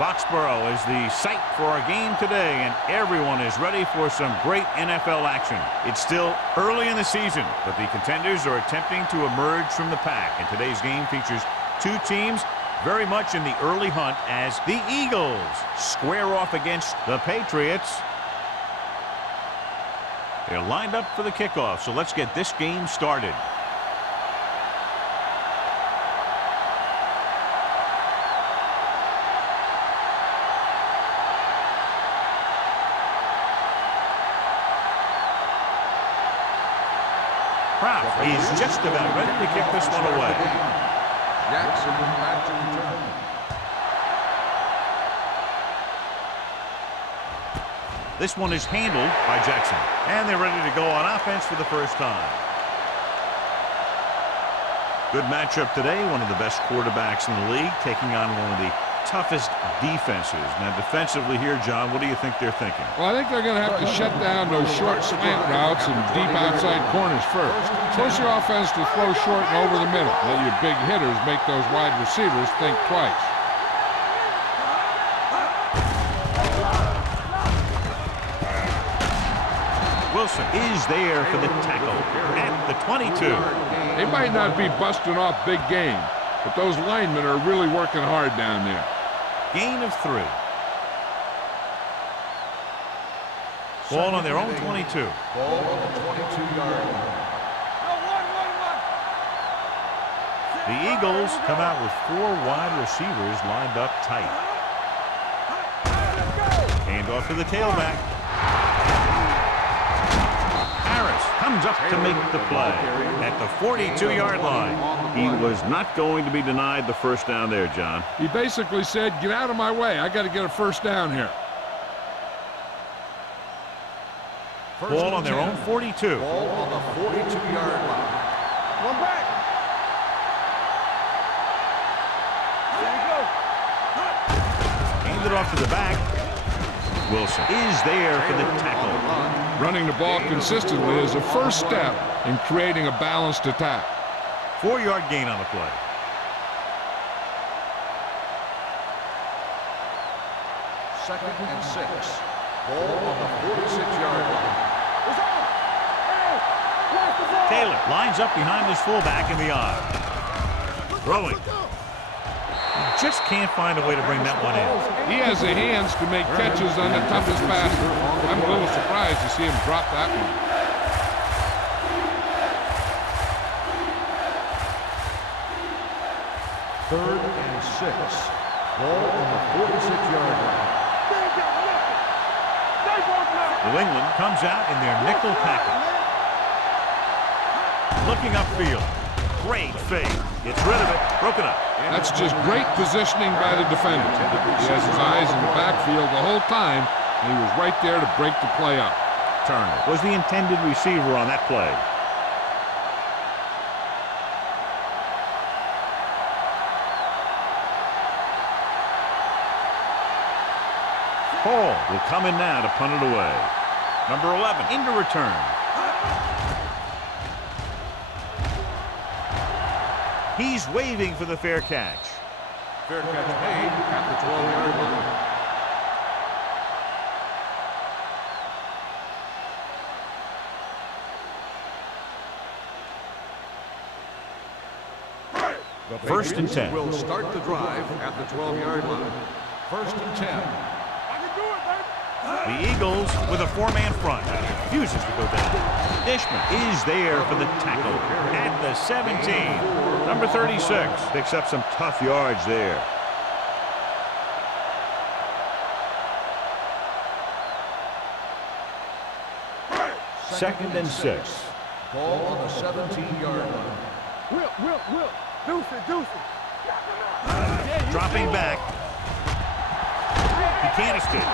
Foxborough is the site for our game today, and everyone is ready for some great NFL action. It's still early in the season, but the contenders are attempting to emerge from the pack. And today's game features two teams very much in the early hunt as the Eagles square off against the Patriots. They're lined up for the kickoff, so let's get this game started. Kraft is just about ready to kick this one away. Jackson back to return. This one is handled by Jackson. And they're ready to go on offense for the first time. Good matchup today. One of the best quarterbacks in the league taking on one of the toughest defenses. Now defensively here, John, what do you think they're thinking? Well, I think they're going to have to shut down those short slant routes and deep outside corners first. Force your offense to throw short and over the middle. Let your big hitters make those wide receivers think twice. Wilson is there for the tackle at the 22. They might not be busting off big game, but those linemen are really working hard down there. Gain of 3. Ball on their own 22. Ball on the 22-yard line. The Eagles come out with 4 wide receivers lined up tight. Hand off to the tailback. Harris comes up to make the play at the 42-yard line. He was not going to be denied the first down there, John. He basically said, get out of my way. I got to get a first down here. Ball on their own 42. Ball on the 42-yard line. One back. Hand it off to the back. Wilson is there for the tackle. Running the ball consistently is a first step in creating a balanced attack. 4-yard gain on the play. Second and 6. Ball on the 46-yard line. Taylor lines up behind his fullback in the I. Throwing. He just can't find a way to bring that one in. He has the hands to make catches on the toughest passes. I'm a little surprised to see him drop that one. Third and 6. Ball on the 46-yard line. New England comes out in their nickel package. Looking upfield. Great fake. Gets rid of it. Broken up. That's just great positioning by the defender. He has his eyes in the backfield the whole time, and he was right there to break the play up. Turner was the intended receiver on that play. Hall will come in now to punt it away. Number 11 into return. He's waving for the fair catch. Fair catch made at the 12-yard line. First and 10. Will start the drive at the 12-yard line. First and 10. The Eagles with a 4-man front. Refuses to go down. Dishman is there for the tackle at the 17. Number 36 picks up some tough yards there. Second and 6. Ball on the 17-yard line. Will. Deuce it. Dropping back. He can't escape.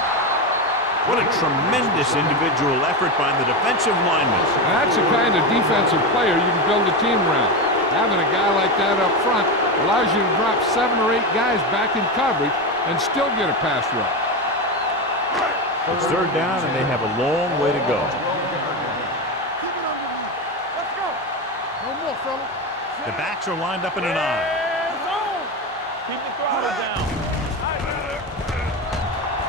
What a tremendous individual effort by the defensive lineman. That's the kind of defensive player you can build a team around. Having a guy like that up front allows you to drop 7 or 8 guys back in coverage and still get a pass rush. It's third down, and they have a long way to go. Let's go. No more, fella. The backs are lined up in an I. Keep the throttle down.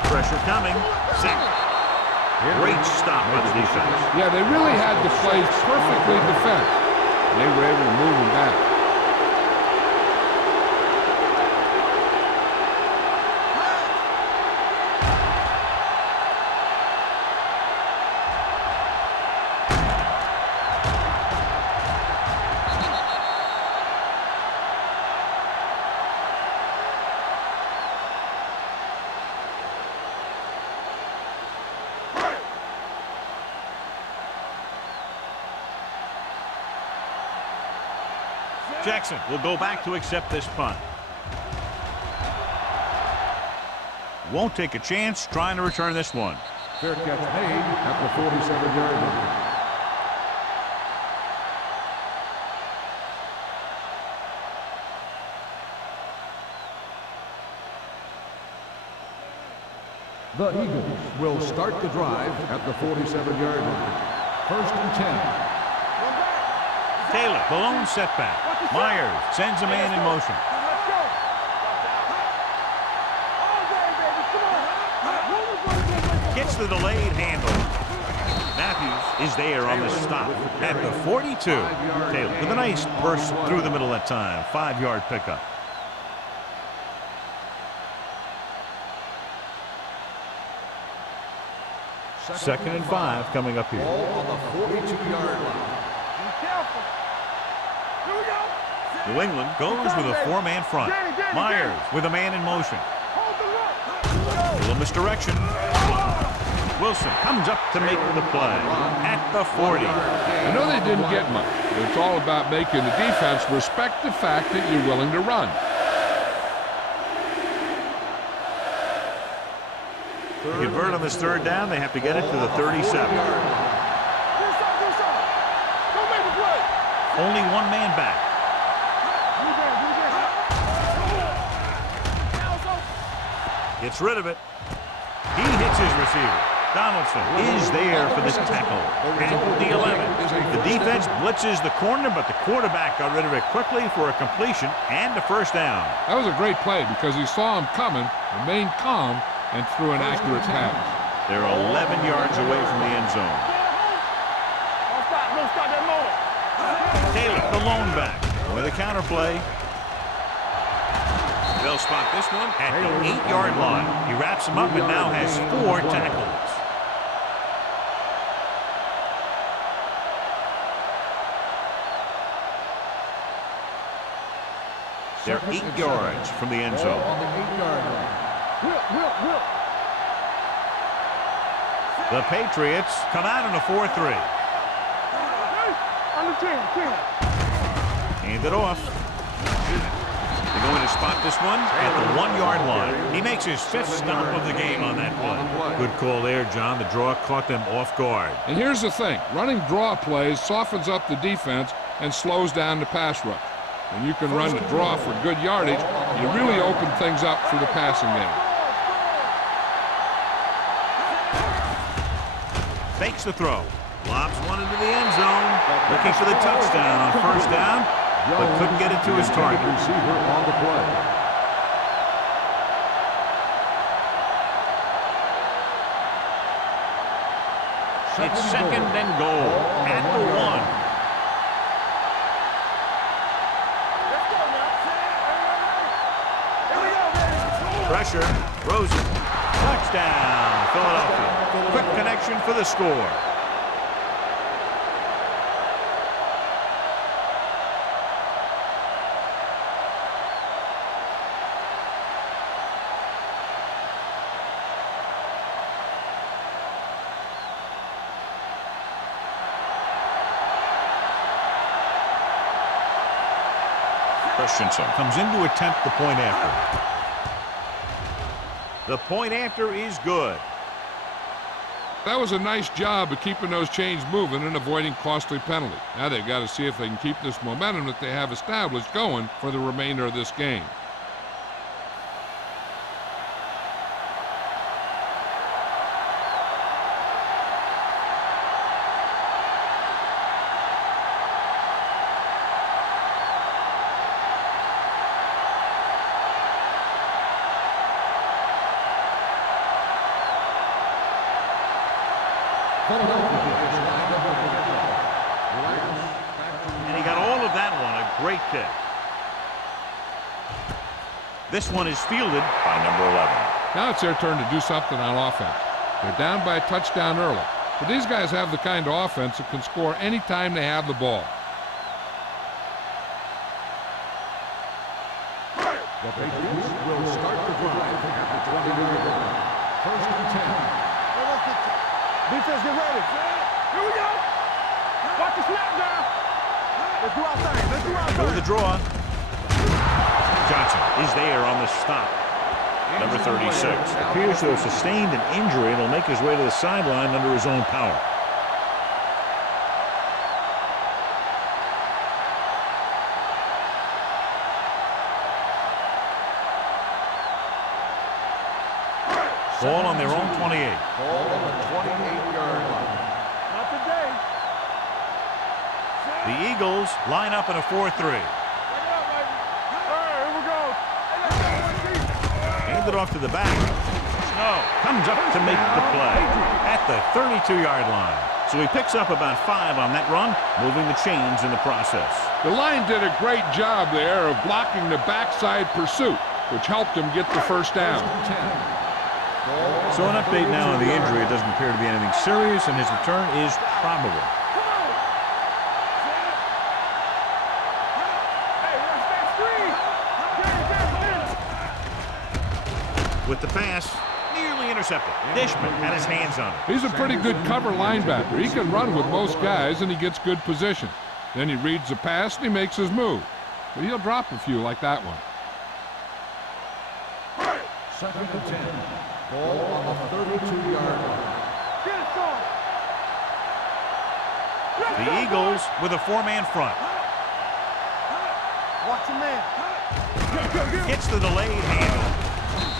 Pressure coming. Sack. Great stop by the defense. Yeah, they really had the plays perfectly defended. They were able to move them back. Jackson will go back to accept this punt. Won't take a chance trying to return this one. Fair catch made at the 47-yard line. The Eagles will start the drive at the 47-yard line. 1st and 10. Taylor, the lone setback. Myers sends a man in motion. Gets the delayed handle. Matthews is there on the stop at the 42. Taylor with a nice burst through the middle that time. 5-yard pickup. Second and 5 coming up here. Ball on the 42-yard line. New England goes with a 4-man front. Myers with a man in motion. A little misdirection. Wilson comes up to make the play at the 40. I know they didn't get much, but it's all about making the defense respect the fact that you're willing to run. To convert on this 3rd down, they have to get it to the 37. Only 1 man back. Gets rid of it. He hits his receiver. Donaldson is there for this tackle at the 11. The defense blitzes the corner, but the quarterback got rid of it quickly for a completion and a 1st down. That was a great play because he saw him coming, remained calm, and threw an accurate pass. They're 11 yards away from the end zone. Taylor, the lone back, with a counter play. They'll spot this one at the 8-yard line. He wraps him up and now has 4 tackles. They're 8 yards from the end zone. On the 8-yard line. The Patriots come out in a 4-3. Hand it off. They're going to spot this one at the 1-yard line. He makes his 5th stop of the game on that play. Good call there, John. The draw caught them off guard. And here's the thing. Running draw plays softens up the defense and slows down the pass rush. When you can run the draw for good yardage, you really open things up for the passing game. Fakes the throw. Lobs one into the end zone. Looking for the touchdown on 1st down, but couldn't get it to his target. Receiver on the play. It's 2nd and goal at the 1. Pressure. Rosen. Touchdown, Philadelphia. Quick connection for the score. Christensen comes in to attempt the point after. The point after is good. That was a nice job of keeping those chains moving and avoiding costly penalties. Now they've got to see if they can keep this momentum that they have established going for the remainder of this game. And he got all of that one. A great kick. This one is fielded by number 11. Now it's their turn to do something on offense. They're down by a touchdown early. But these guys have the kind of offense that can score any time they have the ball. The Patriots will start the drive at the 20-yard line. First and 10. Defense, get ready. Here we go. Watch the snap now. Let's do our thing. Let's do our thing. Over the draw. Johnson is there on the stop. Number 36 appears to have sustained an injury and will make his way to the sideline under his own power. Ball on their own 28. Ball on the 28-yard line. Not today. The Eagles line up in a 4-3. Here we go. Hand it off to the back. Snow comes up to make the play at the 32-yard line. So he picks up about 5 on that run, moving the chains in the process. The line did a great job there of blocking the backside pursuit, which helped him get the first down. So an update now on the injury. It doesn't appear to be anything serious, and his return is probable. With the pass, nearly intercepted. Dishman had his hands on it. He's a pretty good cover linebacker. He can run with most guys, and he gets good position. Then he reads the pass, and he makes his move. But he'll drop a few like that one. Second and 10. Ball on the 32-yard line. The Eagles with a 4-man front. Watch your man. Gets the delayed handle.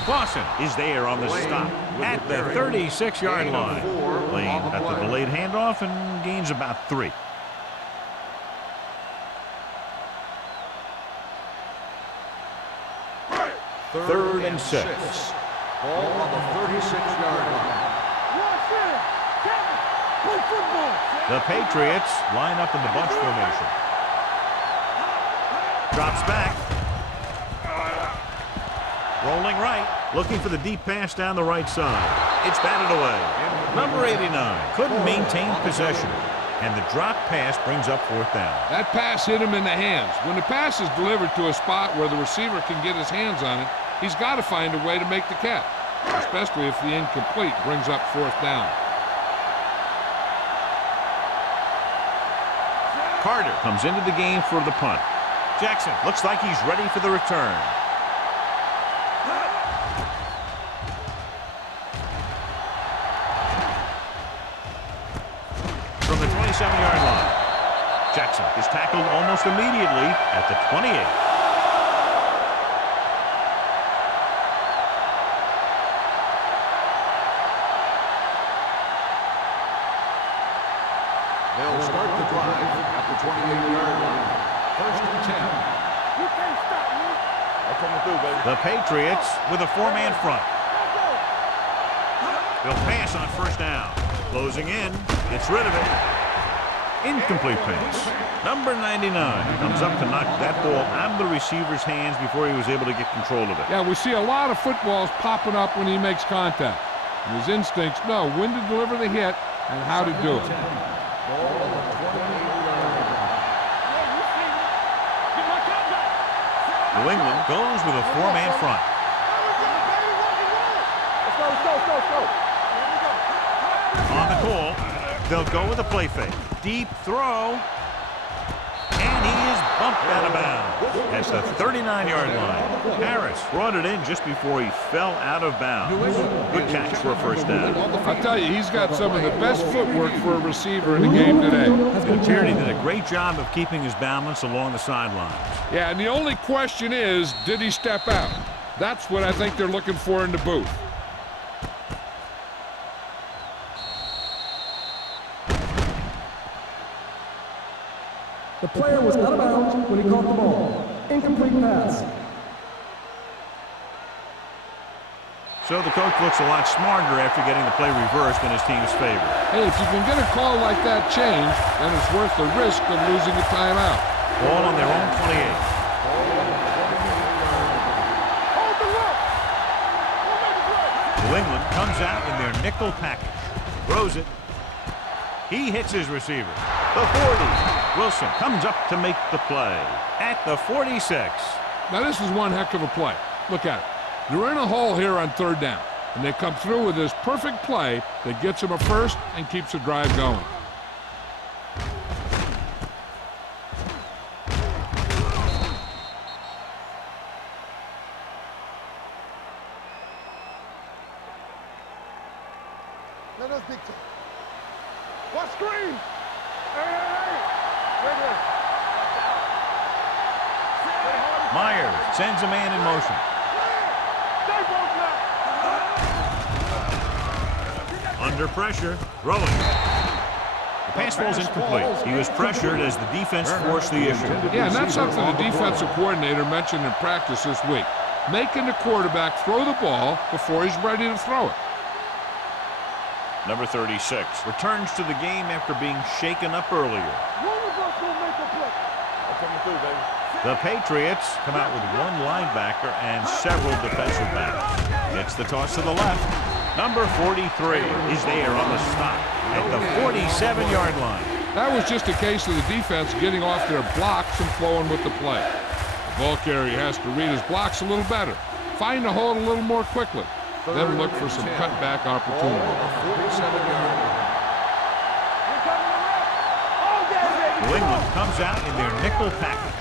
Clausen is there on the stop at the 36-yard line. Lane at the delayed handoff and gains about 3. Third and 6. Ball on the 36-yard line. The Patriots line up in the bunch formation. Drops back. Rolling right, looking for the deep pass down the right side. It's batted away. Number 89 couldn't maintain possession, and the drop pass brings up 4th down. That pass hit him in the hands. When the pass is delivered to a spot where the receiver can get his hands on it, he's got to find a way to make the catch, especially if the incomplete brings up 4th down. Carter comes into the game for the punt. Jackson looks like he's ready for the return. From the 27-yard line, Jackson is tackled almost immediately at the 28. They'll start the drive at the 28-yard line. First and 10. You can't stop me. I'm coming through, baby. The Patriots with a 4-man front. They'll pass on 1st down. Closing in. Gets rid of it. Incomplete pass. Number 99 comes up to knock that ball out of the receiver's hands before he was able to get control of it. Yeah, we see a lot of footballs popping up when he makes contact. And his instincts know when to deliver the hit and how to do it. New England goes with a 4-man front. Let's go. On the call, they'll go with a play fake. Deep throw. And he is bumped out of bounds at the 39-yard line. Harris brought it in just before he fell out of bounds. Good catch for a 1st down. I'll tell you, he's got some of the best footwork for a receiver in the game today. It appeared he did a great job of keeping his balance along the sidelines. Yeah, and the only question is, did he step out? That's what I think they're looking for in the booth. The player was out of bounds when he caught the ball. Incomplete pass. So the coach looks a lot smarter after getting the play reversed in his team's favor. Hey, if you can get a call like that changed, then it's worth the risk of losing a timeout. Ball on their own 28. Hold the look. New England comes out in their nickel package. Throws it. He hits his receiver. The 40. Wilson comes up to make the play at the 46. Now this is one heck of a play. Look at it. They're in a hole here on 3rd down, and they come through with this perfect play that gets them a first and keeps the drive going. Let us big time. What screen? Hey. Myers sends a man in motion. Stay both now. Under pressure, throwing. The pass ball's incomplete. He was pressured as the defense forced the issue. Yeah, and that's something the defensive coordinator mentioned in practice this week. Making the quarterback throw the ball before he's ready to throw it. Number 36 returns to the game after being shaken up earlier. One of us will make a play. I'm coming through, baby. The Patriots come out with one linebacker and several defensive backs. Gets the toss to the left. Number 43 is there on the stop at the 47-yard line. That was just a case of the defense getting off their blocks and flowing with the play. The ball carrier has to read his blocks a little better, find the hole a little more quickly, then look for some cutback opportunity. New England comes out in their nickel package.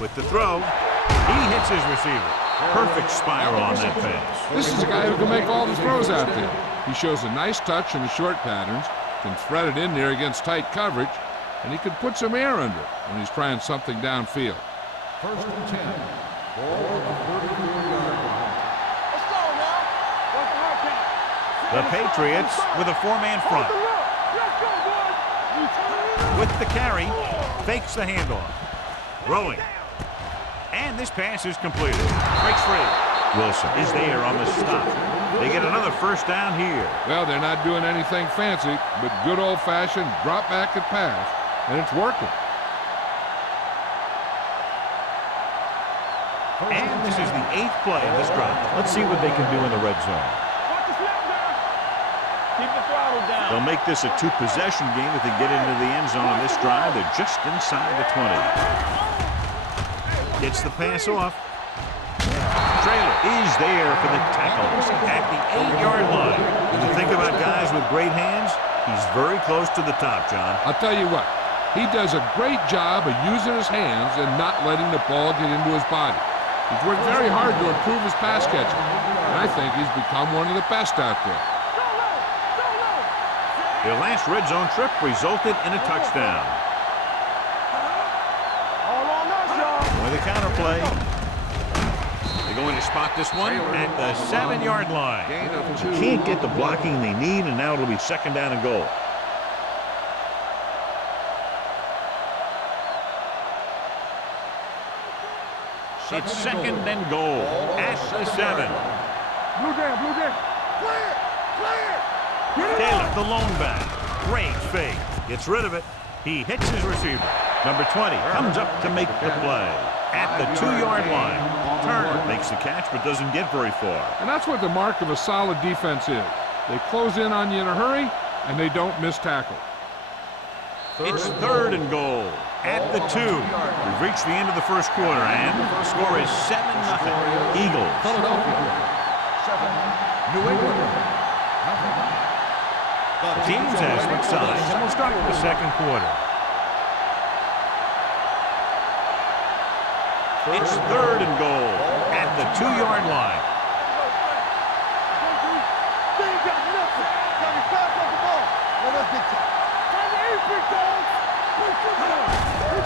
With the throw, he hits his receiver. Perfect spiral on that pass. This is a guy who can make all the throws out there. He shows a nice touch in the short patterns, can thread it in there against tight coverage, and he can put some air under it when he's trying something downfield. 1st and 10. Ball on the 34-yard line. Let's go now. What's the high count? The Patriots with a 4-man front. Hold the look. Let's go, boys. With the carry, fakes the handoff. Throwing. And this pass is completed. Breaks free. Wilson is there on the stop. They get another first down here. Well, they're not doing anything fancy, but good old-fashioned drop back and pass, and it's working. And this is the 8th play of this drive. Let's see what they can do in the red zone. Watch the snap down. Keep the throttle down. They'll make this a 2-possession game if they get into the end zone on this drive. They're just inside the 20. Gets the pass off. Traylor is there for the tackle at the 8-yard line. When you think about guys with great hands, he's very close to the top, John. I'll tell you what, he does a great job of using his hands and not letting the ball get into his body. He's worked very hard to improve his pass catching, and I think he's become one of the best out there. Their last red zone trip resulted in a touchdown. All on us, y'all. With a counter play, they're going to spot this one at the 7-yard line. Can't get the blocking they need, and now it'll be 2nd down and goal. It's 2nd and goal at the 7. Blue jam. Clear. Taylor, the lone back. Great fake. Gets rid of it. He hits his receiver. Number 20 comes up to make the play at the 2-yard line. Turner makes the catch but doesn't get very far. And that's what the mark of a solid defense is. They close in on you in a hurry, and they don't miss tackle. It's 3rd and goal at the 2. We've reached the end of the first quarter, and the score is 7-0. Eagles. Philadelphia. 7. New England. The teams have switched sides, and we'll start with the second quarter. It's 3rd and goal at the 2-yard line. They ain't got nothing. Got me fast off the ball. Let us get time. Time to eat, big dog.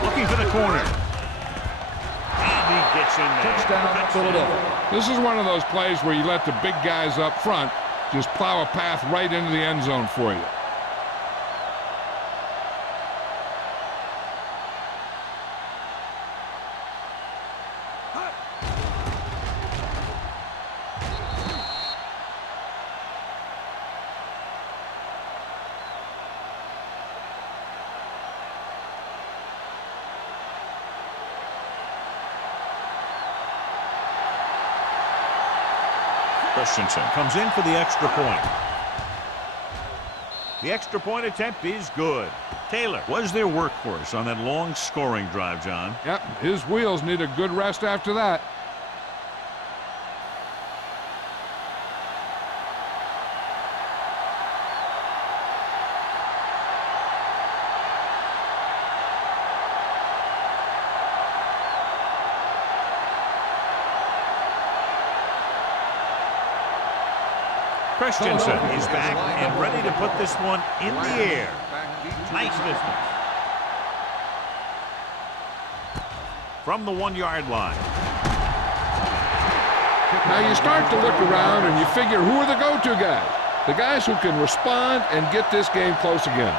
Looking for the corner. And he gets in there. Touchdown, Philadelphia. This is one of those plays where you let the big guys up front just plow a path right into the end zone for you. Christensen comes in for the extra point. The extra point attempt is good. Taylor was their workhorse on that long scoring drive, John. Yep, his wheels need a good rest after that. Christensen is back and ready to put this one in the air. Nice distance. From the 1-yard line. Now you start to look around and you figure, who are the go-to guys? The guys who can respond and get this game close again.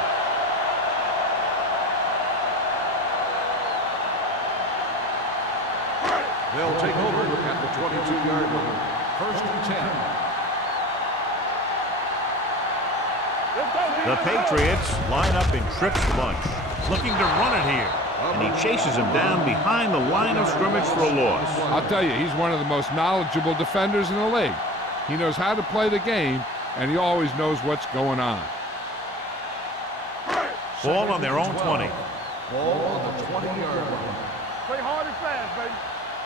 They'll take over at the 22-yard line. First and 10. The Patriots line up in trips bunch, looking to run it here. And he chases him down behind the line of scrimmage for a loss. I'll tell you, he's one of the most knowledgeable defenders in the league. He knows how to play the game, and he always knows what's going on. Ball on their own 20. Ball on the 20-yard line. Play hard and fast, baby.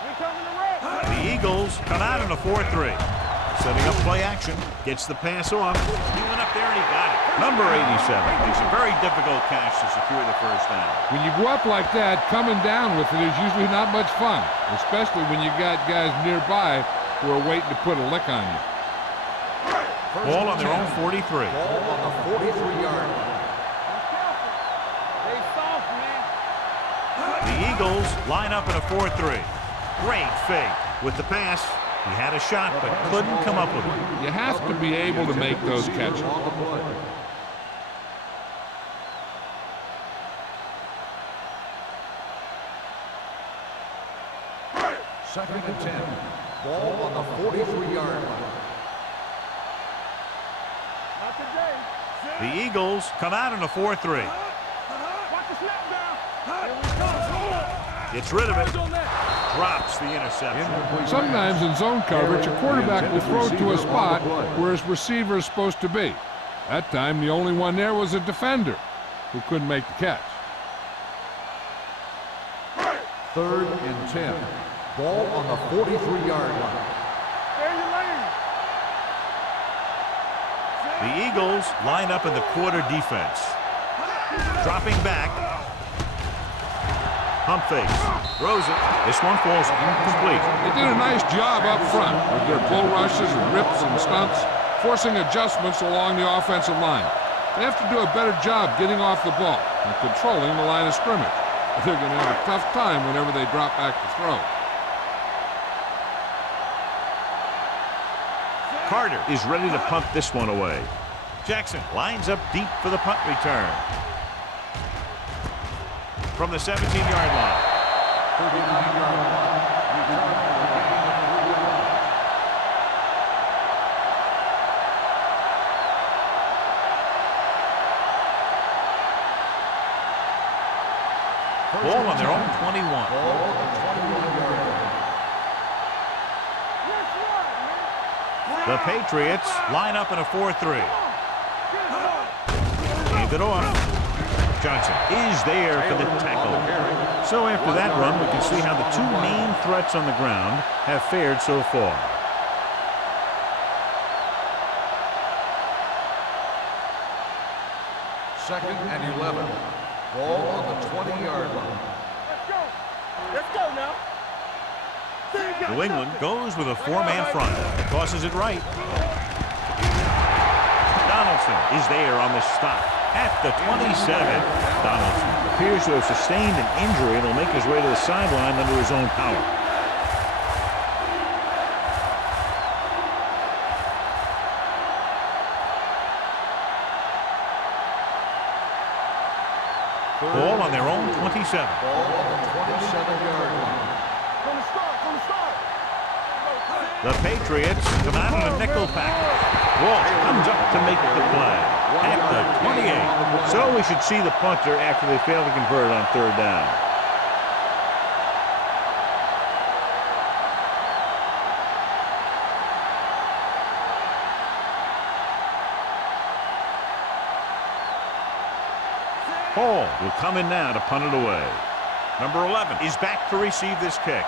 We coming to run. The Eagles come out in a 4-3. Setting up play action. Gets the pass off. He went up there and he got it. Number 87 makes a very difficult catch to secure the first down. When you go up like that, coming down with it is usually not much fun, especially when you got guys nearby who are waiting to put a lick on you. Ball on their own 43. Ball on the 43-yard line. They soft, man. The Eagles line up in a 4-3. Great fake. With the pass, he had a shot but couldn't come up with it. You have to be able to make those catches. Second and 10. Ball on the 43-yard line. Not today. The Eagles come out in a 4-3. Watch the snap down. Here we go. Gets rid of it. On that. Drops the interception. Sometimes in zone coverage, a quarterback will throw to a spot where his receiver is supposed to be. That time, the only one there was a defender who couldn't make the catch. Third and 10. Ball on the 43-yard line. Stay in your lane. The Eagles line up in the quarter defense. Dropping back. Pump fake. Throws it. This one falls incomplete. They did a nice job up front with their bull rushes and rips and stunts, forcing adjustments along the offensive line. They have to do a better job getting off the ball and controlling the line of scrimmage. They're going to have a tough time whenever they drop back to throw. Carter is ready to punt this one away. Jackson lines up deep for the punt return. From the 17-yard line. 39-yard line. Return for the gain of 3 yards. Ball on their own 21. Ball on the 21-yard line. The Patriots line up in a 4-3. Gave it off. Johnson is there for the tackle. So after that run, we can see how the two main threats on the ground have fared so far. Second and 11. Ball on the 20-yard line. Let's go. Let's go now. New England goes with a four-man front. Tosses it right. Donaldson is there on the stop at the 27. Donaldson appears to have sustained an injury and will make his way to the sideline under his own power. Ball on their own 27. Ball on the 27-yard line. From the start. The Patriots come out in a nickel package. Walsh comes up to make the play at the 28. So we should see the punter after they fail to convert on third down. Hall will come in now to punt it away. Number 11 is back to receive this kick.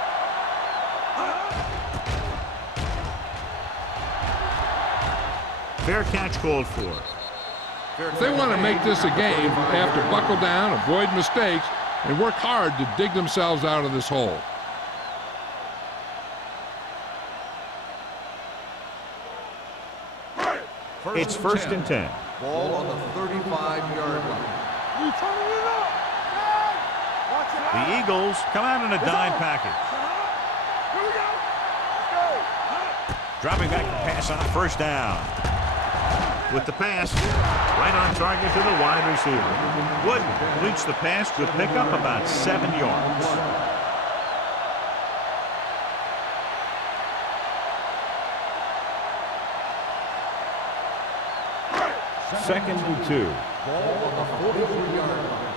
Fair catch called for. If they want to make this a game, they have to buckle down, avoid mistakes, and work hard to dig themselves out of this hole. It's first and 10. Ball on the 35-yard line. You turning it up. Hey, watch it. The Eagles come out in a dime package. Here we go. Let's go. Dropping back to pass on first down. With the pass, right on target to the wide receiver. Wood completes the pass to pick up about 7 yards. Second and 2. Ball on the 43-yard line.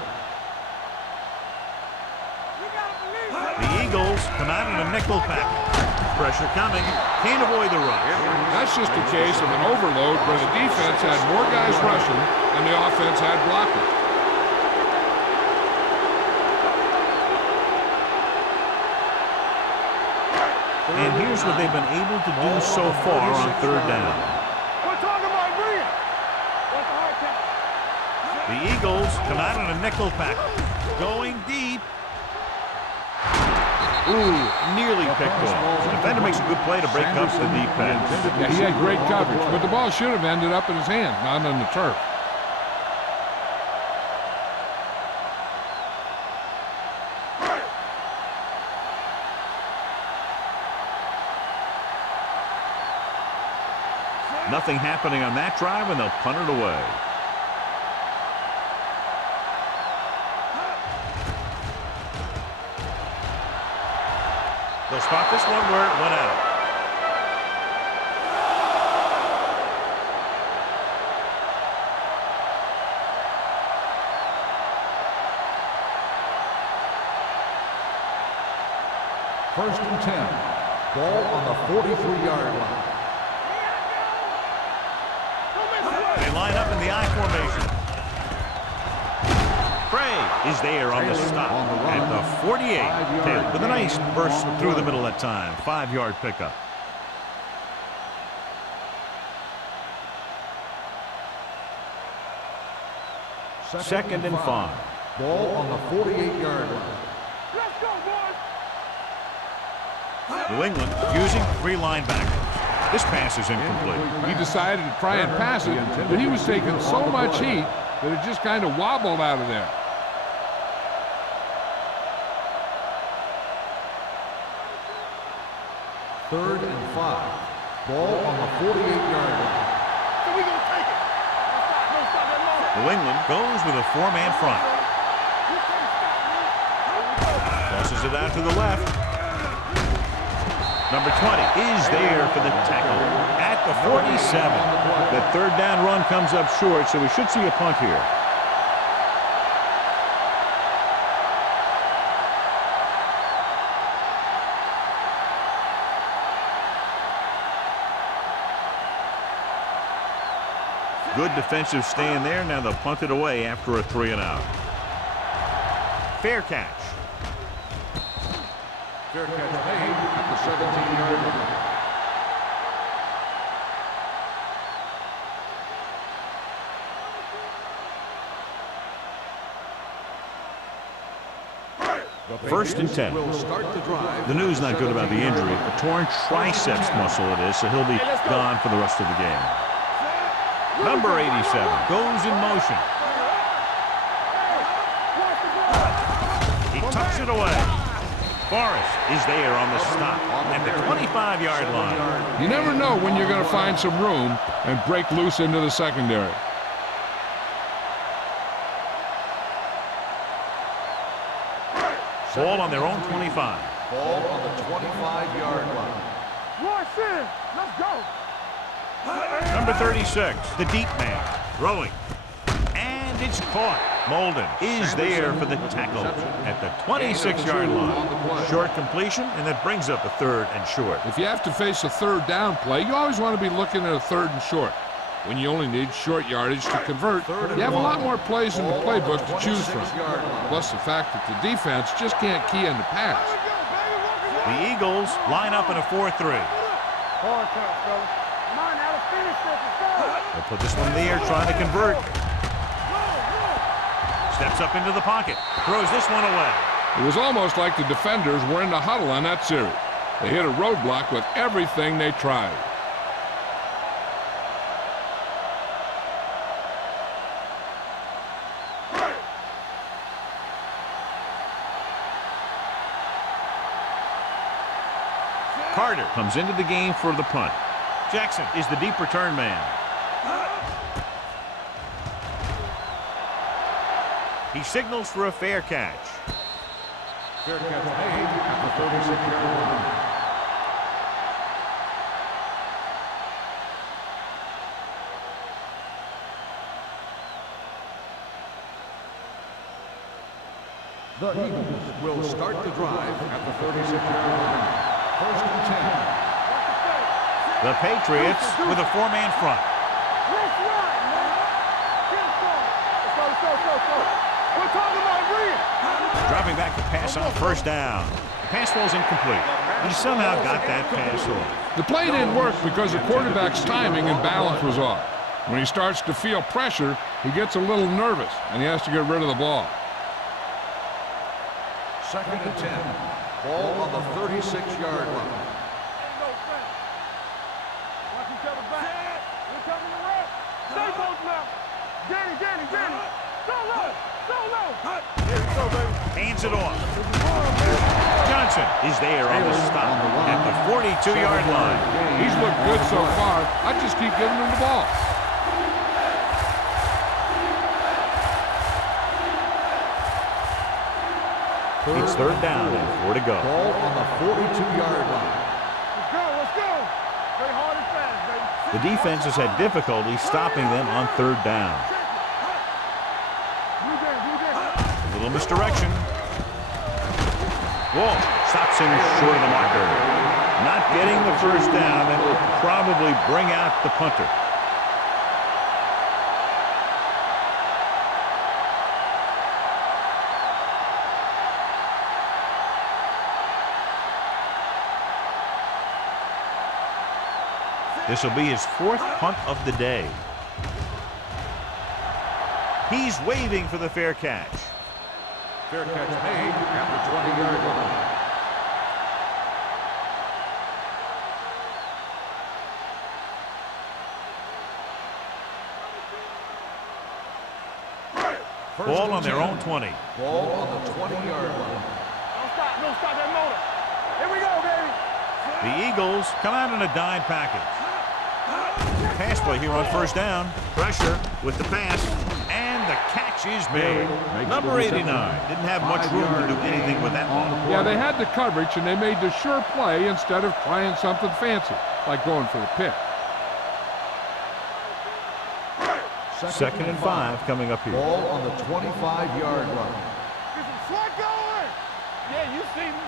The Eagles come out in a nickel package. Pressure coming. Can't avoid the rush. That's just a case of an overload where the defense had more guys rushing than the offense had blocking. And here's what they've been able to do so far on third down. We're talking about agreeing. What's the hard count? The Eagles come out in a nickel package. Going deep. Ooh, nearly picked off. The defender makes a good play to break up the defense. Yeah, he had great coverage, but the ball should have ended up in his hand, not on the turf. Nothing happening on that drive, and they'll punt it away. They'll spot this one where it went out. First and 10. Ball on the 43-yard line. They line up in the I formation. Frey is there on the stop at the 48. Taylor with a nice burst through the middle that time. 5-yard pickup. Second and 5. Ball on the 48-yard line. Let's go, boys. New England using 3 linebackers. This pass is incomplete. He decided to try and pass it, but he was taking so much heat that it just kind of wobbled out of there. Third and 5. Ball on the 48-yard line. So we gonna take it. Don't stop that long. New England goes with a 4-man front. You can't stop me. Tosses it out to the left. Number 20 is there for the tackle at the 47. The third down run comes up short, so we should see a punt here. Good defensive stand there. Now they'll punt it away after a 3-and-out. Fair catch. Fair catch made at the 17-yard line. First and 10. Will start the drive. The news not good about the injury. A torn triceps muscle it is, so he'll be gone for the rest of the game. Number 87 goes in motion. He tucks it away. Forrest is there on the stop at the 25-yard line. You never know when you're going to find some room and break loose into the secondary. Ball on their own 25. Ball on the 25-yard line. Royce in. Let's go. Number 36, the deep man, throwing. And it's caught. Molden is there for the tackle at the 26-yard line. Short completion, and that brings up a 3rd and short. If you have to face a third down play, you always want to be looking at a 3rd and short. when you only need short yardage to convert, you have a lot more plays in the playbook to choose from. Plus the fact that the defense just can't key in the pass. The Eagles line up in a 4-3. They'll put this one in the air, trying to convert. Steps up into the pocket. Throws this one away. It was almost like the defenders were in the huddle on that series. They hit a roadblock with everything they tried. Carter comes into the game for the punt. Jackson is the deep return man. He signals for a fair catch. Fair catch made at the 36-yard line. The Eagles will start the drive at the 36-yard line. First and 10. The Patriots with a four-man front. We're talking about agreeing. Dropping back to pass on first down. The pass falls incomplete. He somehow got that pass off. The play didn't work because the quarterback's timing and balance was off. When he starts to feel pressure, he gets a little nervous, and he has to get rid of the ball. Second and 10. Ball on the 36-yard line. Watch each other back. We're coming to rest. Stay close now. Danny. Go low. There you go, baby. Hands it off. Johnson is there on the stop at the 42-yard line. He's looked good so far. I just keep giving him the ball. It's third down and 4 to go. Ball on the 42-yard line. Let's go. Play hard and fast, baby. The defense has had difficulty stopping them on third down. A little misdirection. Whoa, stops him short of the marker. Not getting the first down. That will probably bring out the punter. This will be his fourth punt of the day. He's waving for the fair catch. Fair catch made at the 20-yard line. Ball on their own 20. Ball on the 20-yard line. Don't stop that motor. Here we go, baby. The Eagles come out in a dime package. Pass play here on first down. Pressure with the pass. And the catch is made. Number 89 didn't have much room to do anything with that ball. Yeah, they had the coverage, and they made the sure play instead of trying something fancy, like going for the pick. Second and 5 coming up here. Ball on the 25-yard line. Get some sweat going. Yeah, you see me.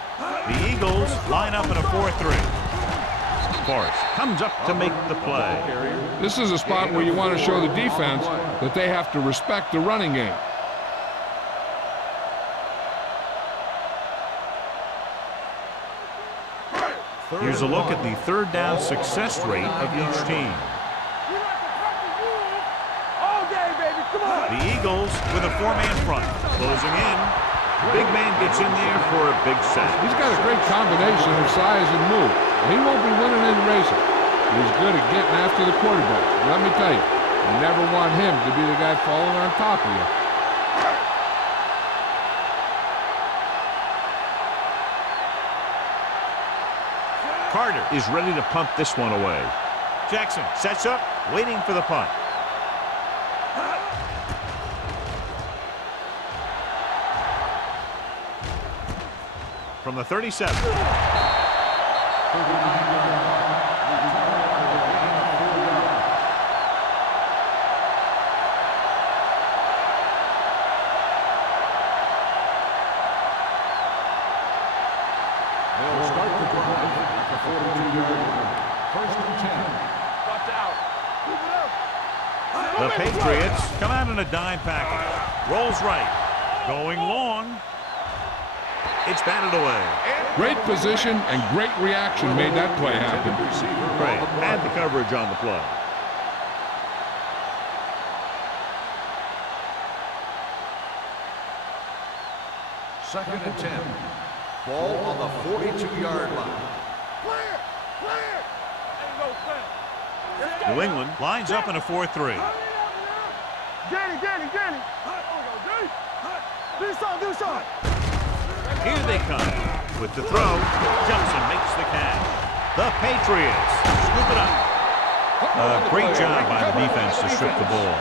The Eagles line up in a 4-3. Forrest comes up to make the play. This is a spot where you want to show the defense that they have to respect the running game. Here's a look at the third down success rate of each team. The Eagles with a four-man front. Closing in. Big man gets in there for a big sack. He's got a great combination of size and move. He won't be winning any races. He's good at getting after the quarterback. Let me tell you, you never want him to be the guy falling on top of you. Carter is ready to punt this one away. Jackson sets up, waiting for the punt. From the 37. They'll start the drive at the 42-yard line. First and 10. Watch out. Keep it up. The Patriots come out in a dime package. Rolls right. Going long. It's batted away. Great position and great reaction made that play happen. Great. And the coverage on the play. Second and 10. Ball on the 42-yard line. Clear! Clear! There you go, Sam. New England lines up in a 4-3. Danny! Do something! Here they come. With the throw, Johnson makes the catch. The Patriots scoop it up. Great job by the defense to strip the ball.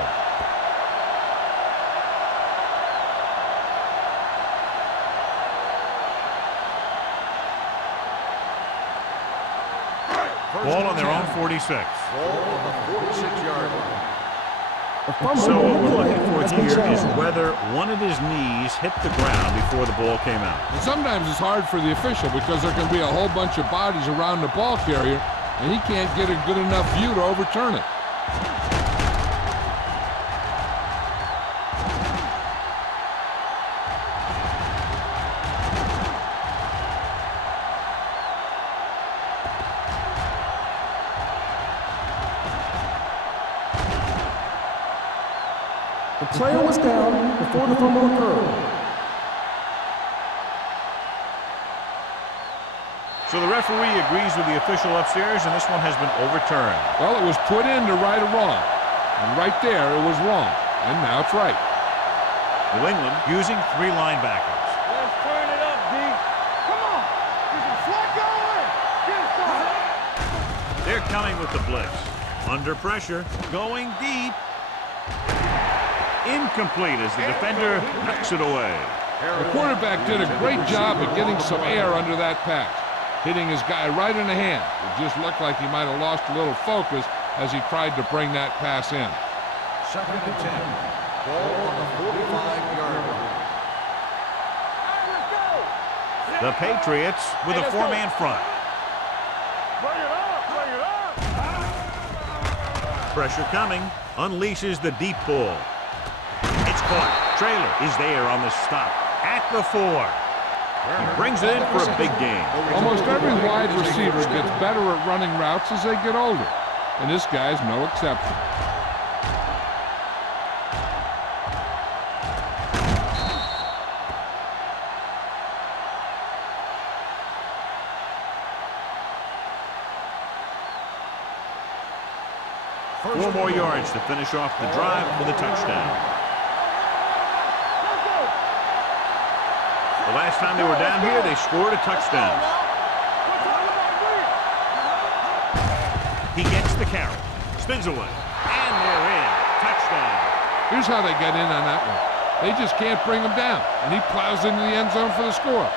Ball on their own 46. Ball on the 46-yard line. So what we're looking for here is whether one of his knees hit the ground before the ball came out. And sometimes it's hard for the official because there can be a whole bunch of bodies around the ball carrier, and he can't get a good enough view to overturn it. The player was down before the fumble occurred. So the referee agrees with the official upstairs, and this one has been overturned. Well, it was put in to right a wrong. And right there, it was wrong. And now it's right. New England using 3 linebackers. Let's turn it up, D. Come on! Get some slack going! Get some! They're coming with the blitz. Under pressure, going deep. Incomplete as the defender knocks it away. The quarterback did a great job of getting some air under that pass, hitting his guy right in the hand. It just looked like he might have lost a little focus as he tried to bring that pass in. Second and 10. Ball on the 45-yard line. The Patriots with a 4-man front. Bring it up! Bring it up! Pressure coming. Unleashes the deep ball. It's caught. Traylor is there on the stop. At the 4. He brings it in for a big game. Almost every wide receiver gets better at running routes as they get older, and this guy's no exception. Four more yards to finish off the drive with a touchdown. The last time they were down here, they scored a touchdown. He gets the carry, spins away, and they're in. Touchdown. Here's how they get in on that one. They just can't bring him down, and he plows into the end zone for the score.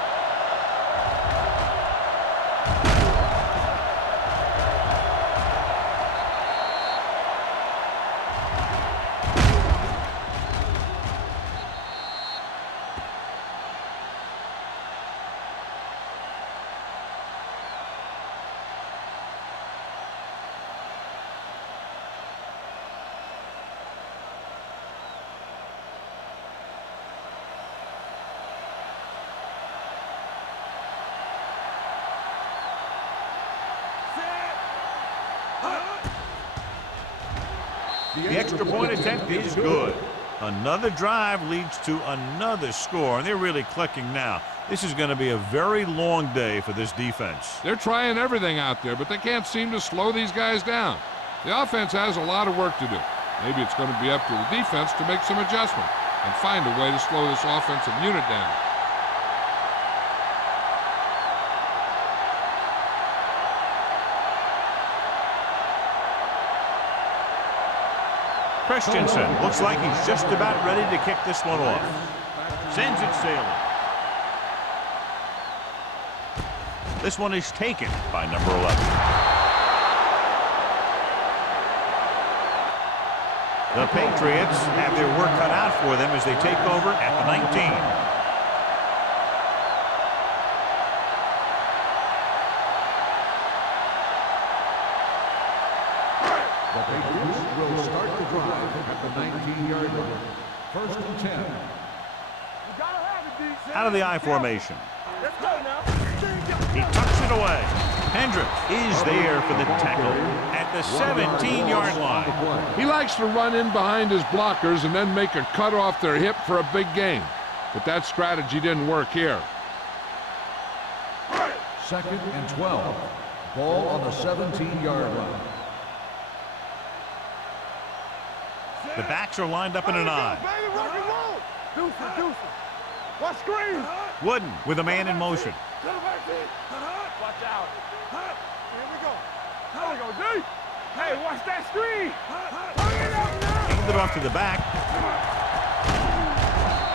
The extra point attempt is good. Another drive leads to another score, and they're really clicking now. This is going to be a very long day for this defense. They're trying everything out there, but they can't seem to slow these guys down. The offense has a lot of work to do. Maybe it's going to be up to the defense to make some adjustment and find a way to slow this offensive unit down. Christensen looks like he's just about ready to kick this one off. Sends it sailing. This one is taken by number 11. The Patriots have their work cut out for them as they take over at the 19. The Patriots will start the drive at at the 19-yard line. First and 10. You gotta have it, D. Out of the I formation. Let's go now. He tucks it away. Hendricks is there for the tackle at the 17-yard line. He likes to run in behind his blockers and then make a cut off their hip for a big gain. But that strategy didn't work here. Second and 12. Ball on the 17-yard line. The backs are lined up in an I. Baby, rock and roll. Deuces, deuces. Watch screen. Wooden with a man in motion. Watch out. Here we go. There we go, D. Hey, watch that screen. Bring it up now. Handed off to the back.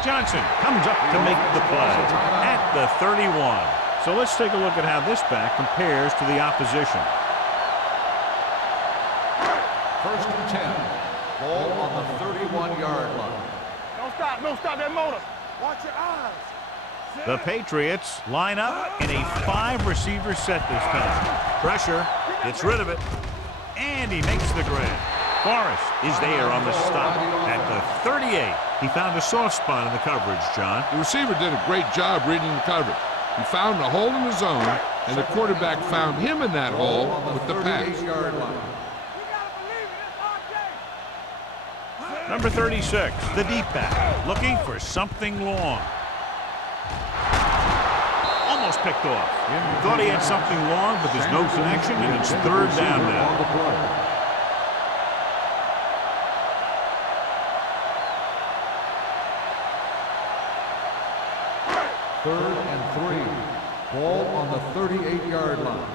Johnson comes up to make the play at the 31. So let's take a look at how this back compares to the opposition. First and 10. Ball on the 31-yard line. Don't stop that motor. Watch your eyes. The Patriots line up in a 5-receiver set this time. Pressure, gets rid of it, and he makes the grab. Forrest is there on the stop at the 38. He found a soft spot in the coverage, John. The receiver did a great job reading the coverage. He found a hole in the zone, and the quarterback found him in that hole with the pass. 38-yard line. Number 36, the deep back, looking for something long. Almost picked off. Thought he had something long, but there's no connection, and it's third down now. Third and 3. Ball on the 38-yard line.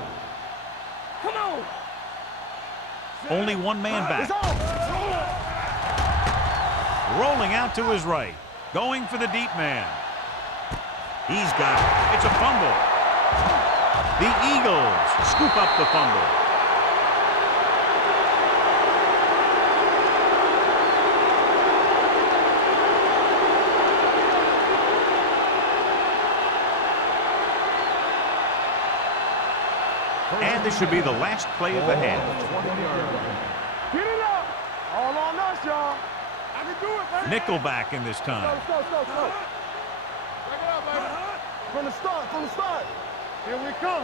Come on. Only one man back. Rolling out to his right. Going for the deep man. He's got it. It's a fumble. The Eagles scoop up the fumble. And this should be the last play of the half. Get it up. All on us, y'all. I can do it, baby. Nickelback in this time. Go. Check it out, baby. From the start. Here we come.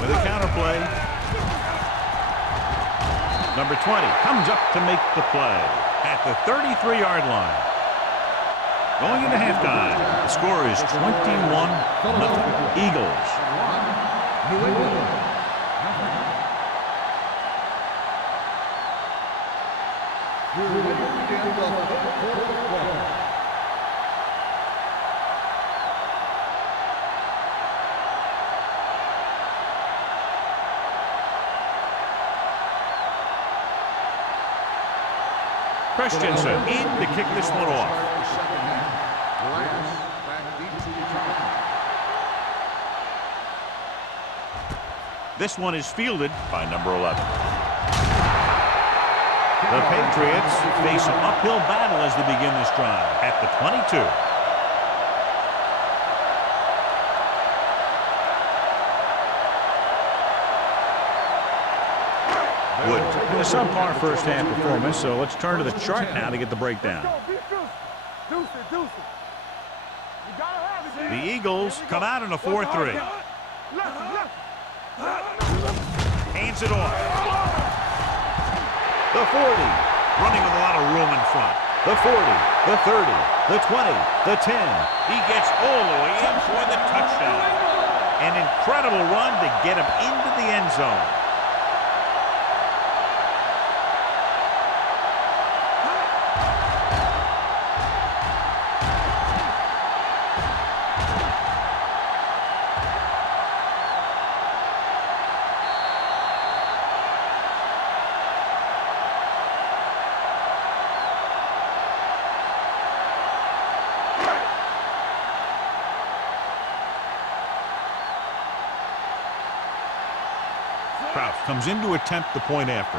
With a counter play. Number 20 comes up to make the play at the 33-yard line. Going into halftime, the score is 21-0 Eagles. New England. We're ready to begin the fourth quarter. Christensen in to kick this one off. This one is fielded by number 11. The Patriots face an uphill battle as they begin this drive at the 22. Wood in a subpar first half performance, so let's turn to the chart now to get the breakdown. The Eagles come out in a 4-3. Hands it off. The 40, running with a lot of room in front. The 40, the 30, the 20, the 10. He gets all the way in for the touchdown. An incredible run to get him into the end zone. Comes in to attempt the point after.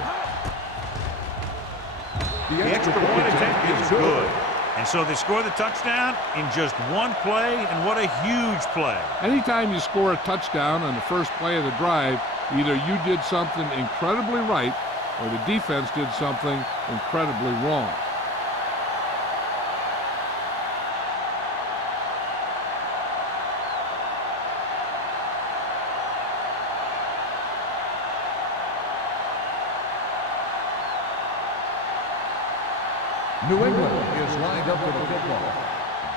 The extra point attempt is good. And so they score the touchdown in just one play, and what a huge play. Anytime you score a touchdown on the first play of the drive, either you did something incredibly right or the defense did something incredibly wrong. New England is lined up for the kickoff.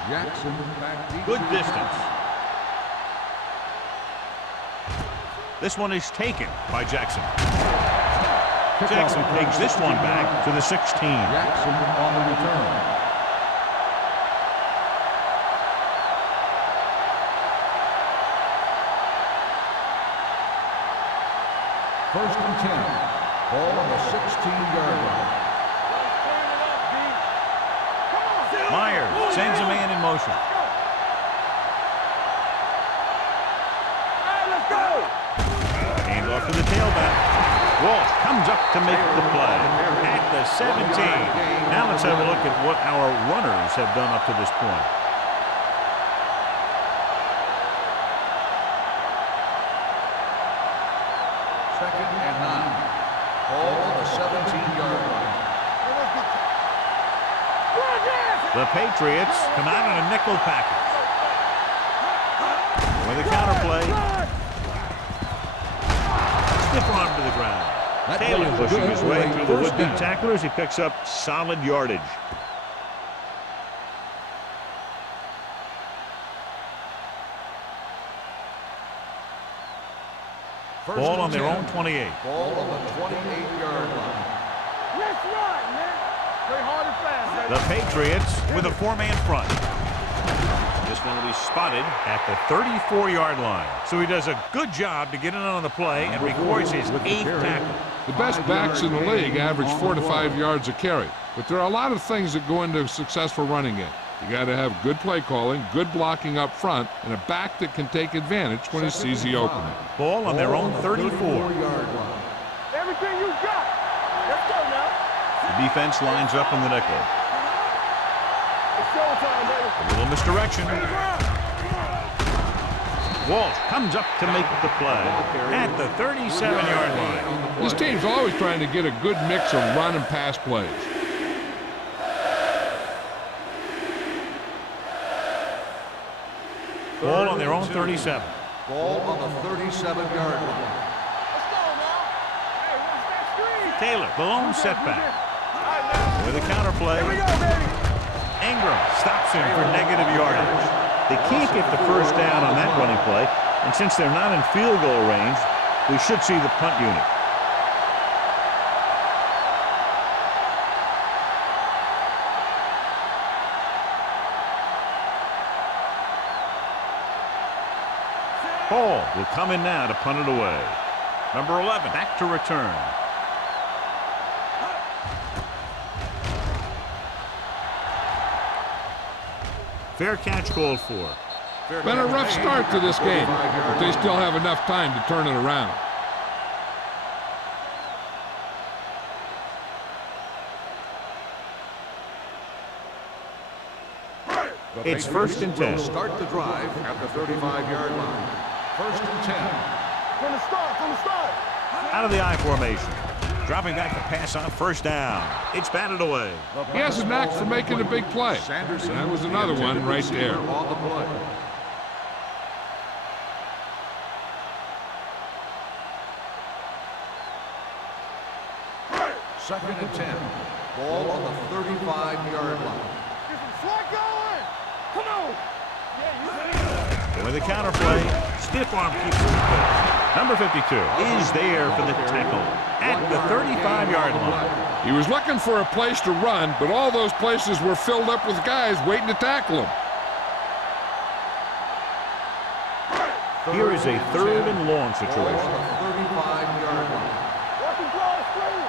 Jackson back deep. Good distance. This one is taken by Jackson. Jackson takes this one back to the 16. Jackson on the return. First and 10. Ball on the 16-yard line. Myers sends a man in motion. Hand off to the tailback. Walsh comes up to make the play at the 17. Now let's have a look at what our runners have done up to this point. Second and 9. Ball on the 17-yard line. The Patriots come out in a nickel package. With a counter play. Stiff arm to the ground. Taylor pushing his way through the would-be tacklers. He picks up solid yardage. Ball on their own 28. Ball on the 28-yard line. Let's run, man. Play hard and fast. The Patriots with a four-man front. This one will be spotted at the 34-yard line. So he does a good job to get in on the play and records his 8th tackle. The best backs in the league average 4 to 5 yards a carry. But there are a lot of things that go into a successful running game. You got to have good play calling, good blocking up front, and a back that can take advantage when he sees the opening. Ball on their own 34. Everything you got. Let's go now. The defense lines up in the nickel. It's showtime, baby. A little misdirection. Walsh comes up to make the play at the 37-yard line. This team's always trying to get a good mix of run and pass plays. Ball on their own 37. Ball on the 37-yard line. Let's go now. Hey, what's that screen? Taylor, the lone setback. With a counter play. Here we go, baby. Ingram stops him for negative yardage. They can't get the first down on that running play, and since they're not in field goal range, we should see the punt unit. Hall will come in now to punt it away. Number 11 back to return. Fair catch called for. Been a rough start to this game, but they still have enough time to turn it around. It's first and 10. Start the drive at the 35-yard line. First and 10. From the start. Out of the I formation. Dropping back to pass on first down. It's batted away. He has a knack for making a big play. Sanderson, That was another one right there. on the play. Second and 10. Ball on the 35-yard line. Get some slack going. Come on. Yeah, With a counter play, stiff arm keeps it close. Number 52 is there for the tackle at the 35-yard line. He was looking for a place to run, but all those places were filled up with guys waiting to tackle him. Here is a third and long situation. Ball on the 35-yard line. Watch him draw a screen.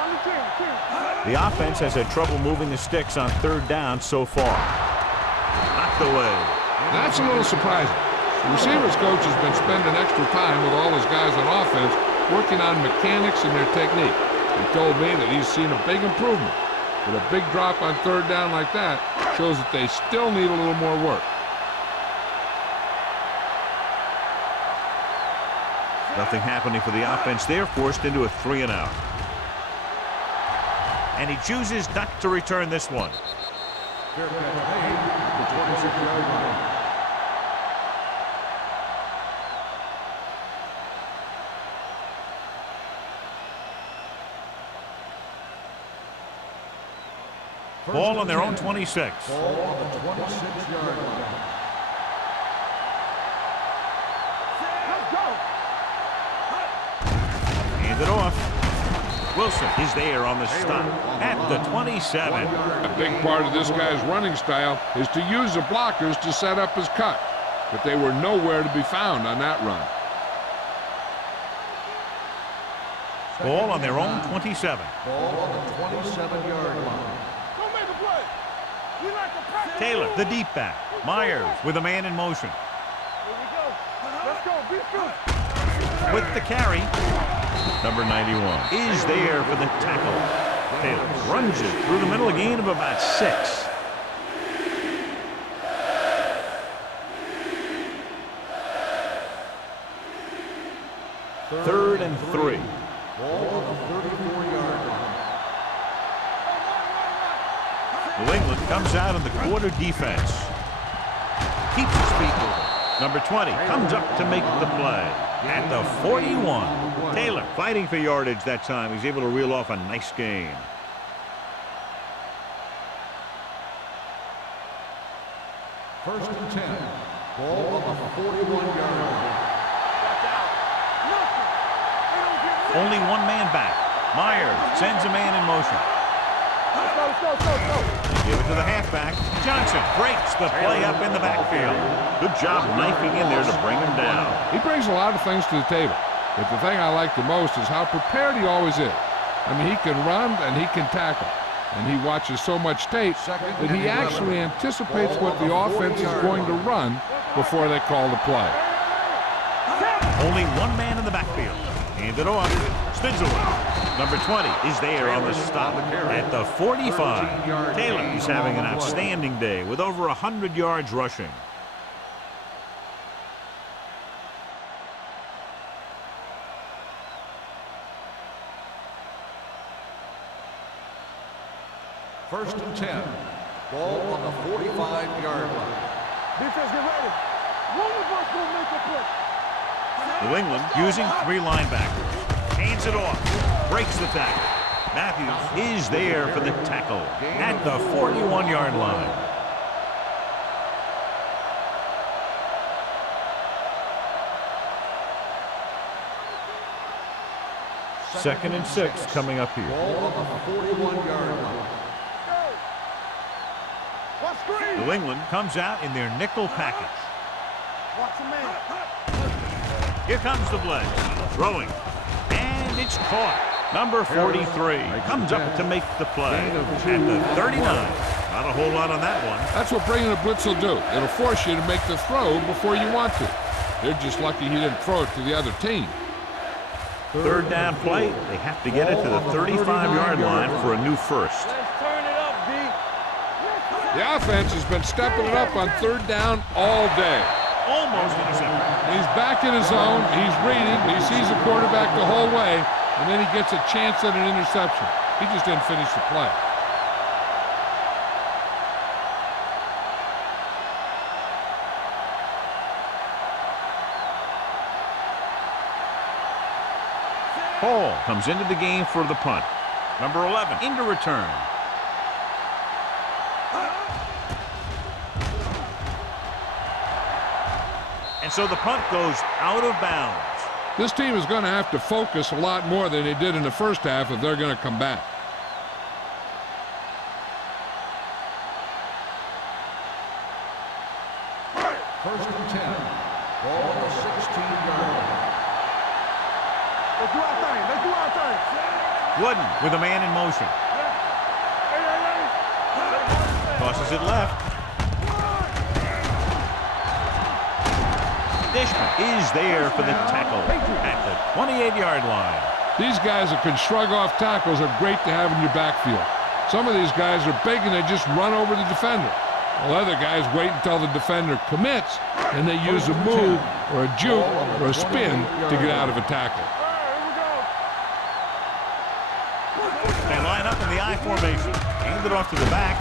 On the team. The offense has had trouble moving the sticks on third down so far. Knocked away. That's a little surprising. The receivers coach has been spending extra time with all his guys on offense working on mechanics and their technique. He told me that he's seen a big improvement. But a big drop on third down like that shows that they still need a little more work. Nothing happening for the offense. They're forced into a 3-and-out. And he chooses not to return this one. Fair catch made at the 26-yard line. Ball on their own 26. Ball on the 26-yard line. Hand it off. Wilson is there on the stop at the 27. A big part of this guy's running style is to use the blockers to set up his cut, but they were nowhere to be found on that run. Ball on their own 27. Ball on the 27-yard line. Don't make a play. We like to practice. Taylor, the deep back. Myers with a man in motion. Here we go. Let's go. Be true. With the carry. Number 91 is there for the tackle. Taylor runs it through the middle, a gain of about 6. Third and 3. Ball on the 34-yard line. New England comes out in the quarter defense. Keeps his feet moving. Number 20 comes up to make the play at the 41. Taylor fighting for yardage that time. He's able to reel off a nice gain. First and 10. Ball on the 41-yard line. Only one man back. Myers sends a man in motion. Let's go. They give it to the halfback. Johnson breaks the play up in the backfield. Good job knifing in there to bring him down. He brings a lot of things to the table, but the thing I like the most is how prepared he always is. I mean, he can run and he can tackle, and he watches so much tape that he actually anticipates what the offense is going to run before they call the play. Only one man in the backfield. Hand it off. Spins away. Number 20 is there on the stop at the 45. Taylor is having an outstanding day with over 100 yards rushing. First and 10. Ball on the 45-yard line. Defense, get ready. One of us will make a play. New England using 3 linebackers. Hands it off. Breaks the tackle. Matthews is there for the tackle at the 41-yard line. Second and 6 coming up here. Ball on the 41-yard line. Watch screen. New England comes out in their nickel package. Watch a man. Here comes the blitz. Throwing. And it's caught. Number 43 comes up to make the play at the 39. Not a whole lot on that one. That's what bringing a blitz will do. It'll force you to make the throw before you want to. They're just lucky he didn't throw it to the other team. Third down play. They have to get it to the 35-yard line for a new first. Let's turn it up, D. The offense has been stepping it up on third down all day. Almost intercepted. He's back in his zone. He's reading. He sees the quarterback the whole way, and then he gets a chance at an interception. He just didn't finish the play. Hall comes into the game for the punt. Number 11 into return. And so the punt goes out of bounds. This team is going to have to focus a lot more than they did in the first half if they're going to come back. First and 10. Ball on the 16-yard line. Let's do our thing. Let's do our thing. Wooden with a man in motion. Tosses it left. Dishman is there for the tackle at the 28-yard line. These guys that can shrug off tackles are great to have in your backfield. Some of these guys are big and they just run over the defender. While other guys wait until the defender commits and they use a move or a juke or a spin to get out of a tackle. They line up in the I formation. Hand it off to the back.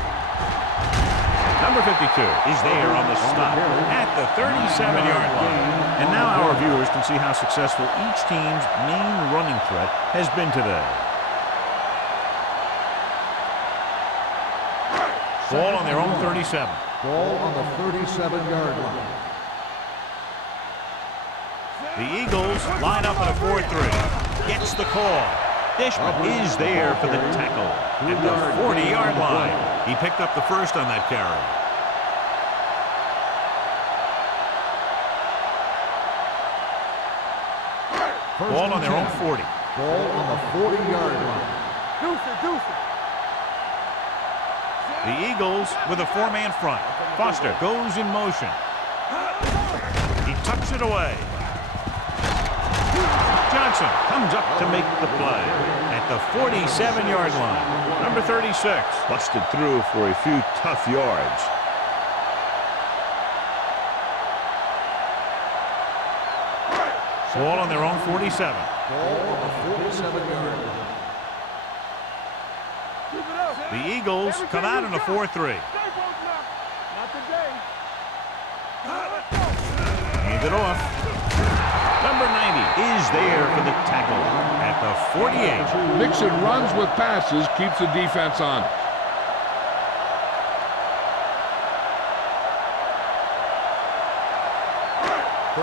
Number 52 is there on the stop at the 37-yard line. And now our viewers can see how successful each team's main running threat has been today. Ball on their own 37. Ball on the 37-yard line. The Eagles line up in a 4-3. Gets the call. Dishman is there for the tackle at the 40-yard line. He picked up the first on that carry. Ball on their own 40. Ball on the 40-yard line. Deuce it. The Eagles with a four-man front. Foster goes in motion. He tucks it away. Johnson comes up to make the play at the 47-yard line. Number 36 busted through for a few tough yards. Ball on their own 47. Ball on the 47-yard line. The Eagles come out in a 4-3. Not today. Hand it off. Number 90 is there for the tackle at the 48. Mixon runs with passes, keeps the defense on.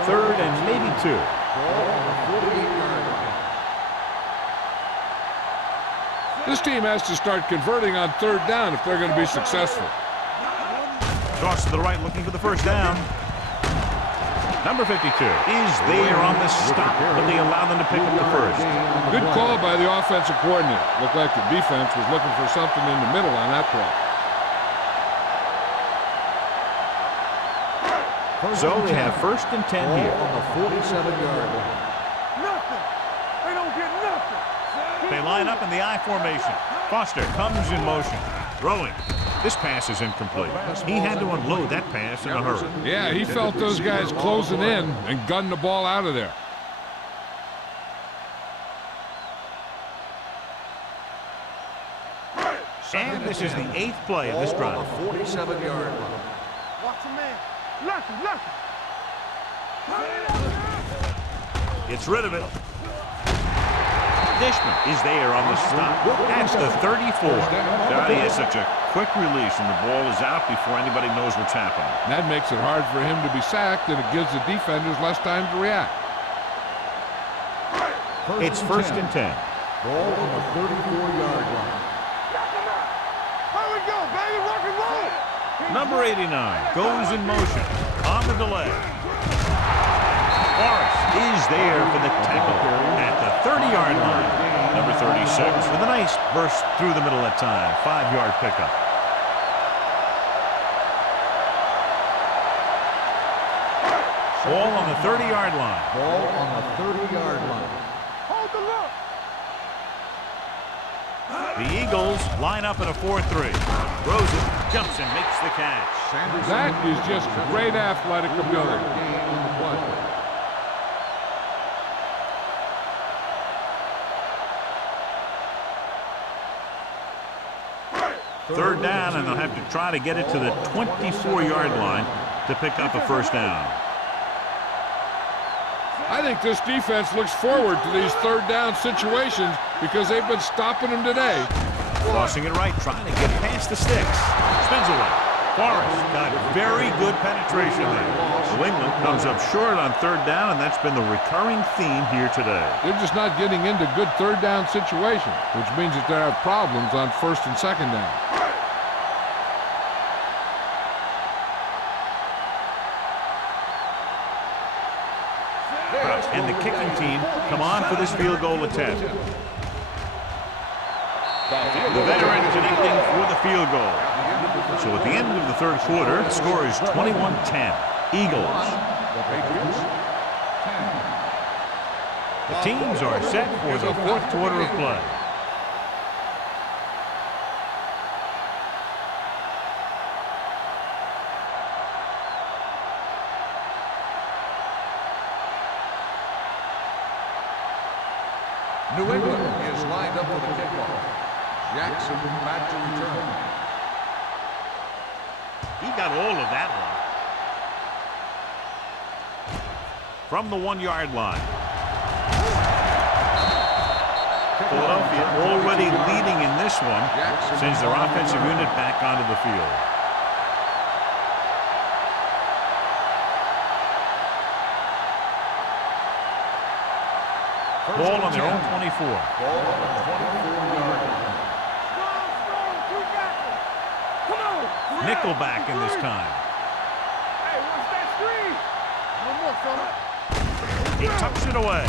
Third and maybe 2. Ball on the 48-yard line. This team has to start converting on third down if they're going to be successful. Toss to the right looking for the first down. Number 52 is there on the stop, but they allow them to pick up the first. Good call by the offensive coordinator. Looked like the defense was looking for something in the middle on that play. So they have first and 10 here. On the 47-yard line. Nothing. They don't get nothing. They line up in the I formation. Foster comes in motion. Throwing. This pass is incomplete. He had to unload that pass in a hurry. Yeah, he felt those guys closing in and gunned the ball out of there. And this is the 8th play of this drive. On the 47-yard line. Watch a man. Lucky. Gets rid of it. Dishman is there on the stop. That's the 34. Johnny has such a quick release, and the ball is out before anybody knows what's happening. That makes it hard for him to be sacked, and it gives the defenders less time to react. It's first and 10. Ball on the 34-yard line. Here we go, baby. Rock and roll. Number 89 goes in motion on the delay. Forrest is there for the tackle at the 30-yard line. Number 36 with a nice burst through the middle that time. 5-yard pickup. Ball on the 30-yard line. Ball on the 30-yard line. Hold the look. The Eagles line up in a 4-3. Throws it, jumps and makes the catch. That is just great athletic ability. Gain on the play. Third down, and they'll have to try to get it to the 24-yard line to pick up a first down. I think this defense looks forward to these third down situations because they've been stopping them today. Crossing it right, trying to get past the sticks. Spins away. Forrest got very good penetration there. New England comes up short on third down, and that's been the recurring theme here today. They're just not getting into good third down situations, which means that they have problems on first and second down. And the kicking team come on for this field goal attempt. The veteran connecting for the field goal. So at the end of the third quarter, the score is 21-10. Eagles. The teams are set for the fourth quarter of play. New England is lined up for the kickoff. Jackson back to return. He got all of that one. From the 1-yard line. Philadelphia already leading in this one, sends their offensive unit back onto the field. Ball on their own 24. Ball on the 24-yard line. Strong, you got it. Come on. Nickelback in this time. Hey, what's that screen? No more, fella. He tucks it away.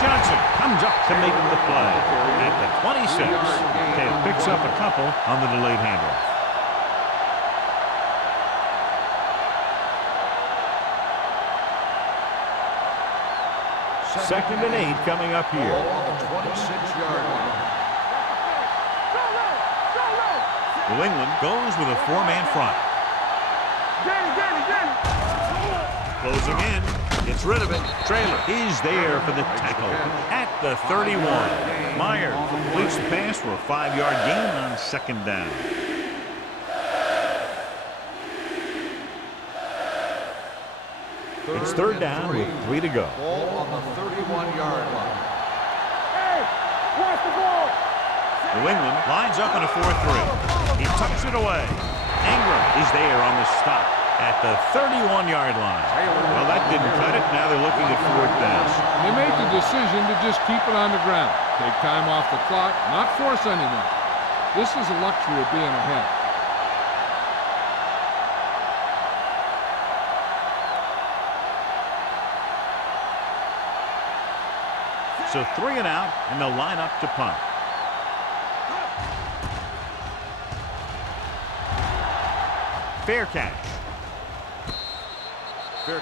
Johnson comes up to make the play. At the 26, Taylor picks up a couple on the delayed handoff. Second and 8 coming up here. Ball on the 26-yard line. New England goes with a four-man front. Closing in. Gets rid of it. Traylor is there for the tackle at the 31. Meyer completes the pass for a 5-yard gain on second down. It's third down with 3 to go. Ball on the 31-yard line. Hey, watch the ball. New England lines up in a 4-3. He tucks it away. Ingram is there on the stop at the 31-yard line. Well, that didn't cut it. Now they're looking at fourth down. They made the decision to just keep it on the ground. Take time off the clock, not force anything. This is a luxury of being ahead. So 3 and out, and they'll line up to punt. Fair catch.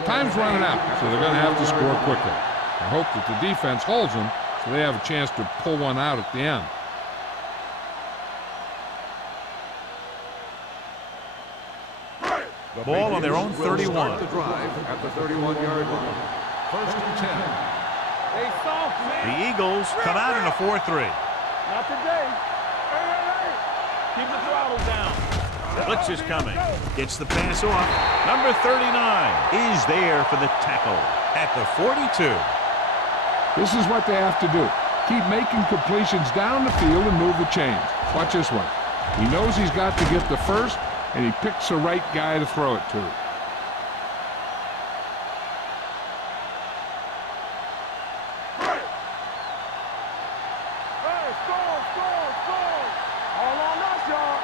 Time's running out, so they're going to have to score quickly. I hope that the defense holds them so they have a chance to pull one out at the end. Ball on their own 31. Start the drive at the 31-yard line. First and 10. They soft, man. The Eagles come out in a 4-3. Not today. Hey. Keep the throttle down. Blitz is coming. Gets the pass off. Number 39 is there for the tackle at the 42. This is what they have to do. Keep making completions down the field and move the chains. Watch this one. He knows he's got to get the first, and he picks the right guy to throw it to. Hey, score. All on us, y'all.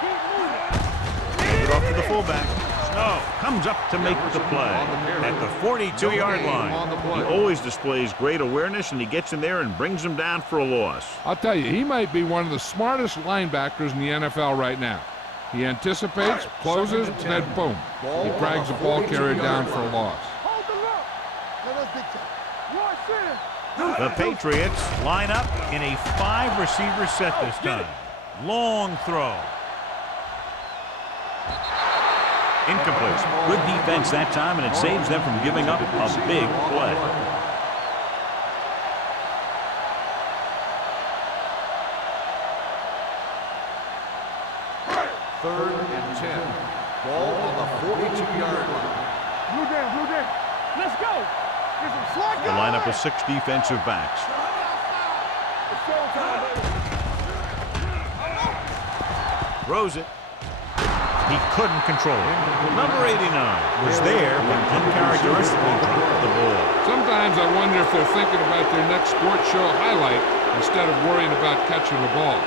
Keep moving. It off to the fullback. Snow comes up to make the play at the 42-yard line. He always displays great awareness, and he gets in there and brings him down for a loss. I'll tell you, he might be one of the smartest linebackers in the NFL right now. He anticipates, closes, and then boom. He drags the ball carrier down for a loss. Hold the look. Let us dictate. Watch in. The Patriots line up in a 5-receiver set this time. Long throw. Incomplete. Good defense that time, and it saves them from giving up a big play. Third and 10. Ball on the 42-yard line. Blue down. Let's go. Get some slack. The lineup of 6 defensive backs. It's showtime, baby. Throws it. He couldn't control it. Number 89 was there, but uncharacteristically dropped the ball. Sometimes I wonder if they're thinking about their next sports show highlight instead of worrying about catching the ball.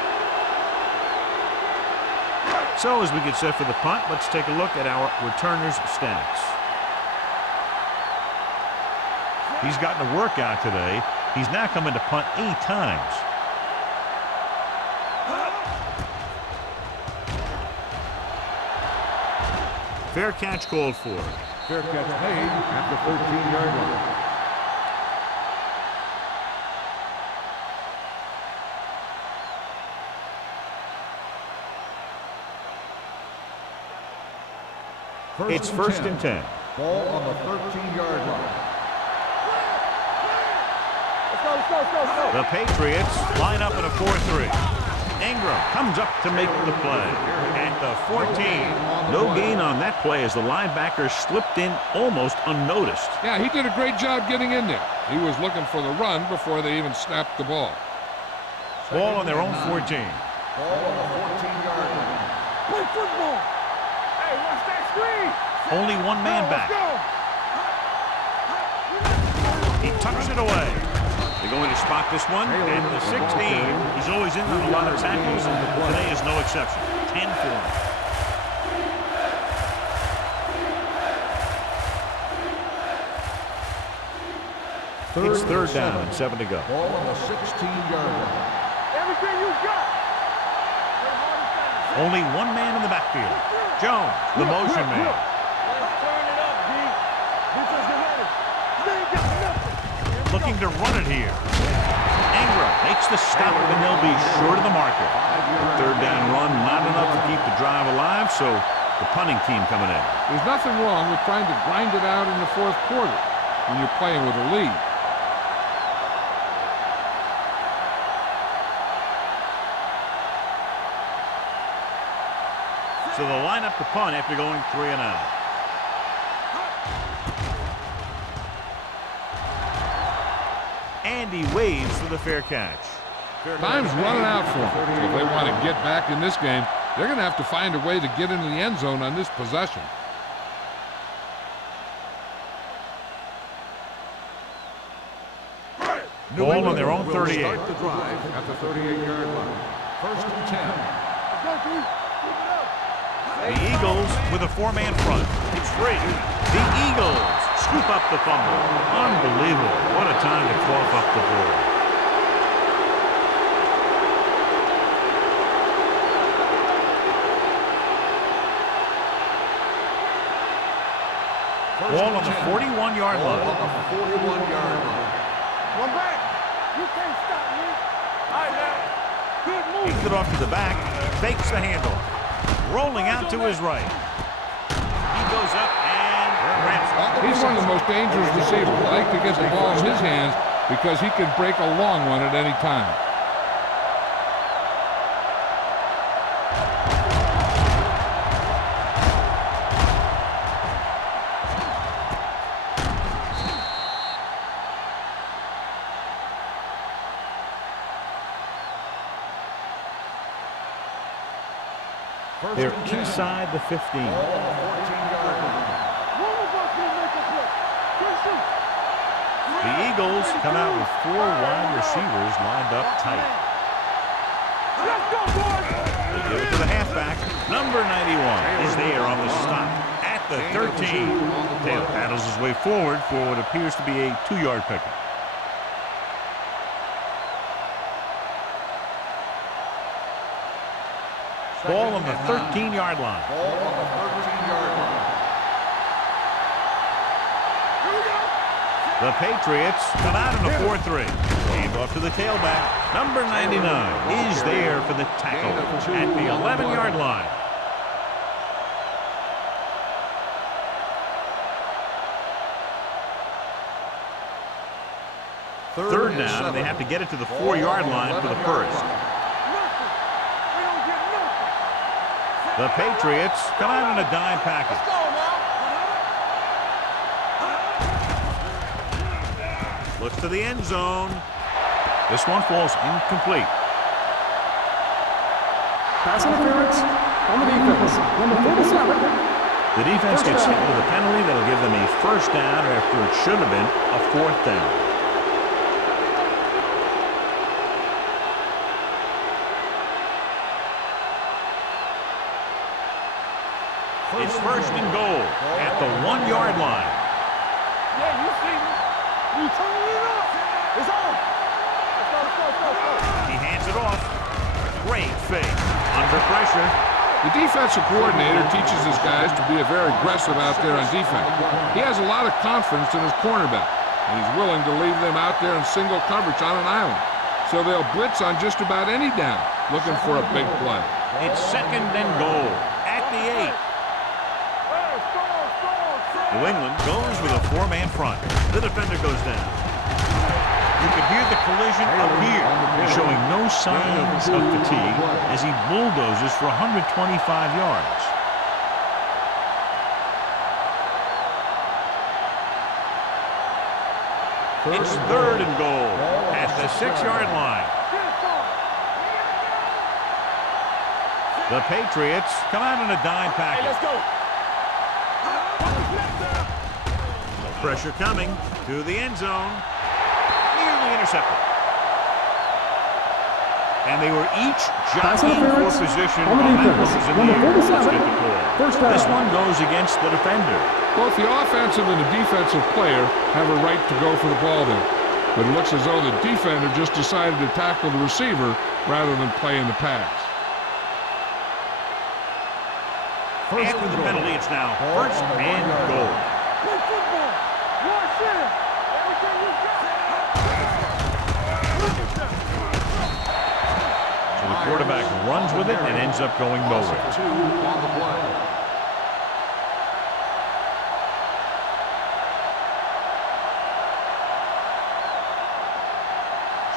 So as we get set for the punt, let's take a look at our returners' stats. He's gotten a workout today. He's now coming to punt 8 times. Fair catch called for. Fair catch made at the 13-yard line. It's first and 10. Ball on the 13-yard line. Let's go. The Patriots line up in a 4-3. Ingram comes up to make the play at the 14. No gain on that play as the linebacker slipped in almost unnoticed. Yeah, he did a great job getting in there. He was looking for the run before they even snapped the ball. Ball on their own 14. Ball on the 14-yard line. Play football. Hey, watch that screen. Only one man back. Let's go. He tucks it away. They're going to spot this one at the 16. He's always in on a lot of tackles, and today is no exception. 10 for him. It's third down and 7 to go. Ball on the 16-yard line. Everything you got. Only one man in the backfield. Jones, the motion man. Let's turn it up, D. Defense, get ready. They ain't got nothing. Looking to run it here. Ingram makes the stop, and they'll be short of the marker. Third down run, not enough to keep the drive alive, so the punting team coming in. There's nothing wrong with trying to grind it out in the fourth quarter when you're playing with a lead. So they'll line up the punt after going 3 and out. And he waves for the fair catch. Time's running out for them. So if they want to get back in this game, they're going to have to find a way to get into the end zone on this possession. Ball on their own 38. Start the drive at the 38-yard line. First and 10. Let's go, D. Keep it up. The Eagles with a 4-man front. It's free. The Eagles scoop up the fumble. Unbelievable. What a time to cough up the ball. Ball on the 41-yard Ball line. on the 41-yard line. One back. You can't stop me. All right, now. Good move. Takes it off to the back. Fakes the handoff. Rolling out to his right. He goes up and grabs it. He's one of the most dangerous receivers. I like to get the ball in his hands because he can break a long one at any time. They're inside the 15. Ball on the 14-yard line. One of us will make a play. Good shoot. The Eagles come out with 4 wide receivers lined up tight. Let's go, boys. They give it to the halfback. Number 91 is there on the stop at the 13. Taylor paddles his way forward for what appears to be a 2-yard pickup. Ball on the 13-yard line. Ball on the 13-yard line. The Patriots come out in a 4-3. Hand off to the tailback. Number 99 is there for the tackle at the 11-yard line. Third down, and they have to get it to the 4-yard line for the first. Nothing. We don't get nothing. The Patriots come out in a dime package. Let's go now. Looks to the end zone. This one falls incomplete. Pass interference on the defense. Number 47. The defense gets hit with a penalty that'll give them a first down after it should have been a 4th down. It's first and goal at the 1-yard line. Yeah, you see me. You turn it up. It's on. Let's go, let's go, let's go, let's go. He hands it off. Great fake. Under pressure. The defensive coordinator teaches his guys to be very aggressive out there on defense. He has a lot of confidence in his cornerback, and he's willing to leave them out there in single coverage on an island. So they'll blitz on just about any down, looking for a big play. It's second and goal at the 8. Hey, score. New England goes with a 4-man front. The defender goes down. You can hear the collision up here. He's showing no signs of fatigue as he bulldozes for 125 yards. It's third and goal at the 6-yard line. The Patriots come out in a dime package. Let's go. Pressure coming to the end zone. Nearly intercepted. And they were each jockeying for position on the while that defense. was in the Number air. Let's 47, get the call. first down. This one goes against the defender. Both the offensive and the defensive player have a right to go for the ball there. But it looks as though the defender just decided to tackle the receiver rather than play in the pass. After the penalty, it's now first and goal. Play football. One center. Everything you got. So the quarterback runs with it and ends up going nowhere. 2 on the play.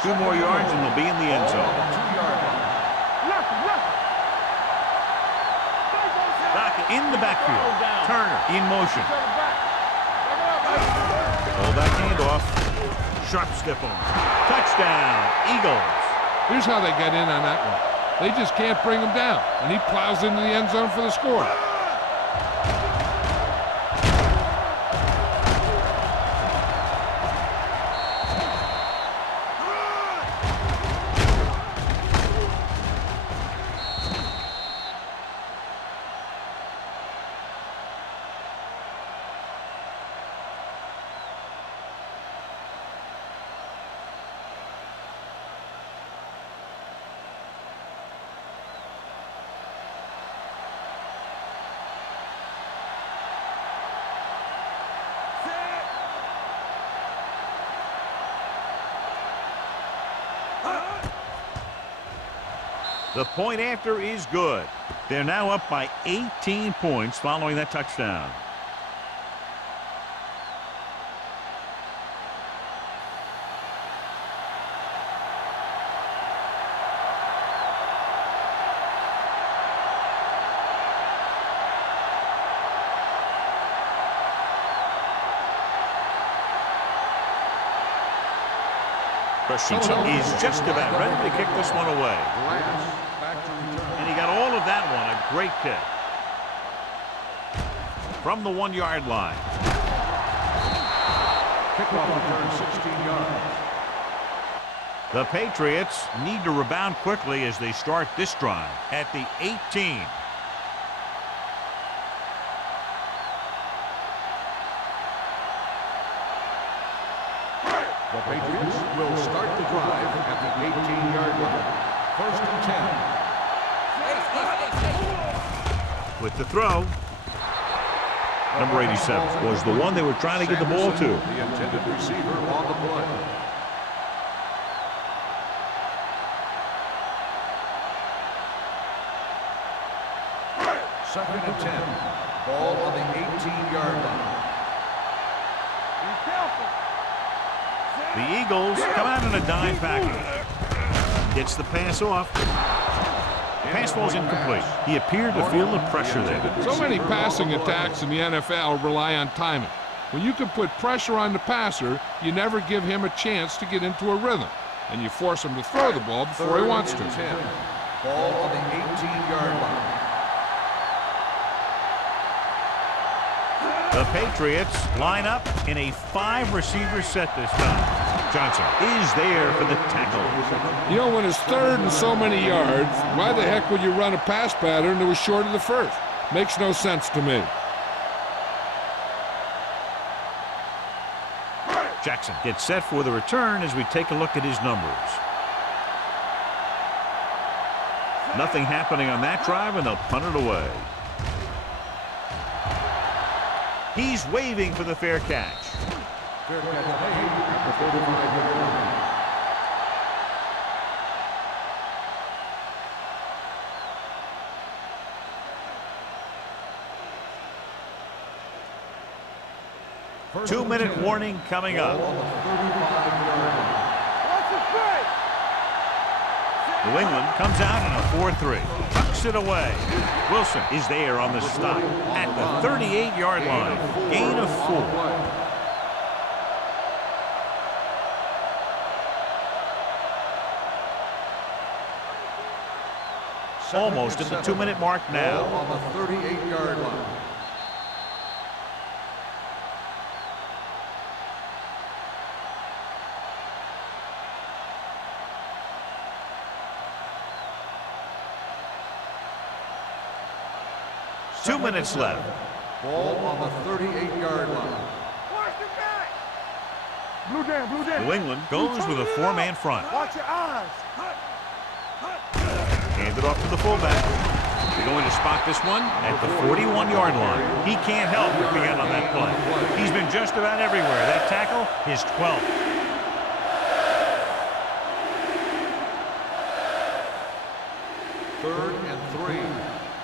Two more yards and they'll be in the end zone. 2-yard line. Left. Dockett in the backfield. Turner in motion. Set it back. Pull that handoff. Sharp stiff on. Touchdown, Eagles. Here's how they get in on that one. They just can't bring him down, and he plows into the end zone for the score. The point after is good. They're now up by 18 points following that touchdown. Christensen is just about ready to kick this one away. Lance back to return. And he got all of that one. A great kick. From the 1-yard line. Kickoff return 16 yards. The Patriots need to rebound quickly as they start this drive at the 18. The Patriots will start the drive at the 18-yard line. First and 10. With the throw. Number 87 was the one they were trying to get the ball to. The intended receiver on the play. Second and 10. Ball on the 18-yard line. Be careful. The Eagles come out in a dime package. Gets the pass off. Pass ball's incomplete. He appeared to feel the pressure there. So many passing attacks in the NFL rely on timing. When you can put pressure on the passer, you never give him a chance to get into a rhythm, and you force him to throw the ball before he wants to. 10. Ball on the 18-yard line. The Patriots line up in a 5-receiver set this time. Johnson is there for the tackle. You know, when it's third and so many yards, why the heck would you run a pass pattern that was short of the first? Makes no sense to me. Jackson gets set for the return as we take a look at his numbers. Nothing happening on that drive, and they'll punt it away. He's waving for the fair catch. Fair catch made at the 35-yard line. First 2-minute and 10. warning coming up. Ball on the 35-yard line. Watch the play. New England comes out in a 4-3. Tucks it away. Wilson is there on the stop at the 38-yard line. Gain of 4. almost at the 2-minute mark now. Ball on the 38-yard line. Two minutes left. Ball on the 38-yard line. Blue down, blue down. New England goes with a 4-man front. Watch your eyes. Hand it off to the fullback. They're going to spot this one at the 41-yard line. He can't help looking out on that play. He's been just about everywhere. That tackle, his 12th. Third and 3.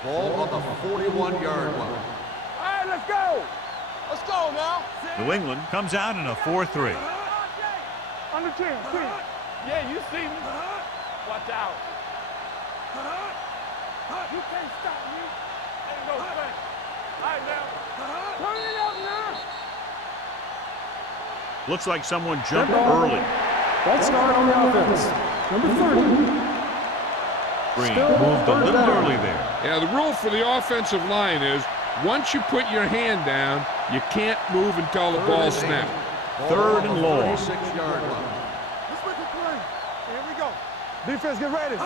Ball on the 41-yard line. All right, let's go. Let's go now. New England comes out in a 4-3. Under 10, 10. Yeah, you see me. Watch out. You can't stop me. Ain't no thing. All right, now. Turn it up now. Looks like someone jumped early. False start on the offense. Number 30. Green moved a little early there. Yeah, the rule for the offensive line is once you put your hand down, you can't move until the ball snaps. Third and long. 36-yard line. Let's make a play. Here we go. Defense, get ready.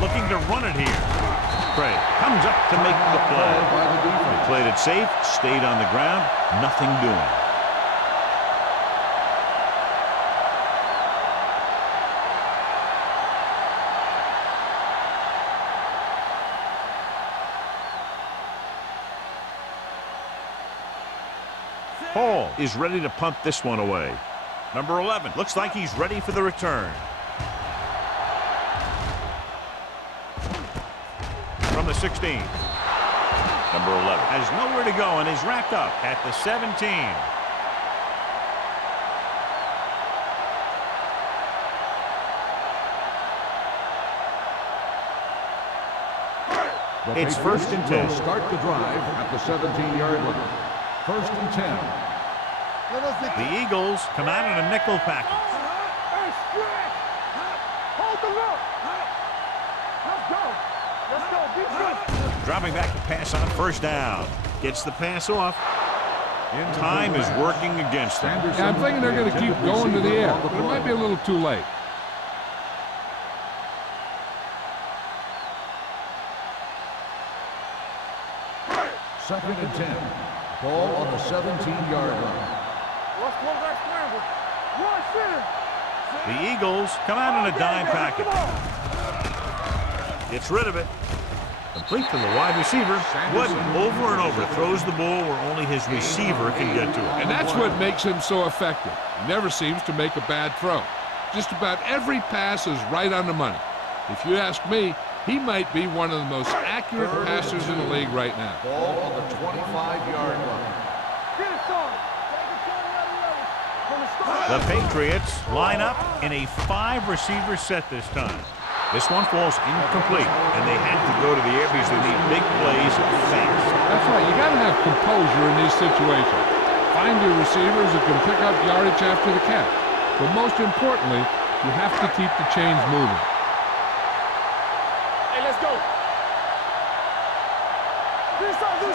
Looking to run it here. Craig comes up to make the play. They played it safe, stayed on the ground, nothing doing. Hall is ready to punt this one away. Number 11 looks like he's ready for the return. From the 16. Number 11 has nowhere to go and is wrapped up at the 17. It's first and 10. Will start the drive at the 17-yard line. First and 10. The Eagles come out in a nickel package. Hey, stretch. Hold the look. Let's go. Let's go. Defense. Dropping back to pass on first down. Gets the pass off. Time is working against them. Yeah, I'm thinking they're going to keep going to the air, but it might be a little too late. Second and 10. Ball on the 17-yard line. Let's quarterback scramble. Run center. The Eagles come out in a dime package. Gets rid of it. Complete to the wide receiver. Wooden over and over throws the ball where only his receiver can get to it. And that's what makes him so effective. He never seems to make a bad throw. Just about every pass is right on the money. If you ask me, he might be one of the most accurate passers in the league right now. Ball on the 25-yard line. Get it, son. The Patriots line up in a 5-receiver set this time. This one falls incomplete, and they have to go to the air because they need big plays fast. That's right. You got to have composure in these situations. Find your receivers who can pick up yardage after the catch. But most importantly, you have to keep the chains moving. Hey, let's go. Do something.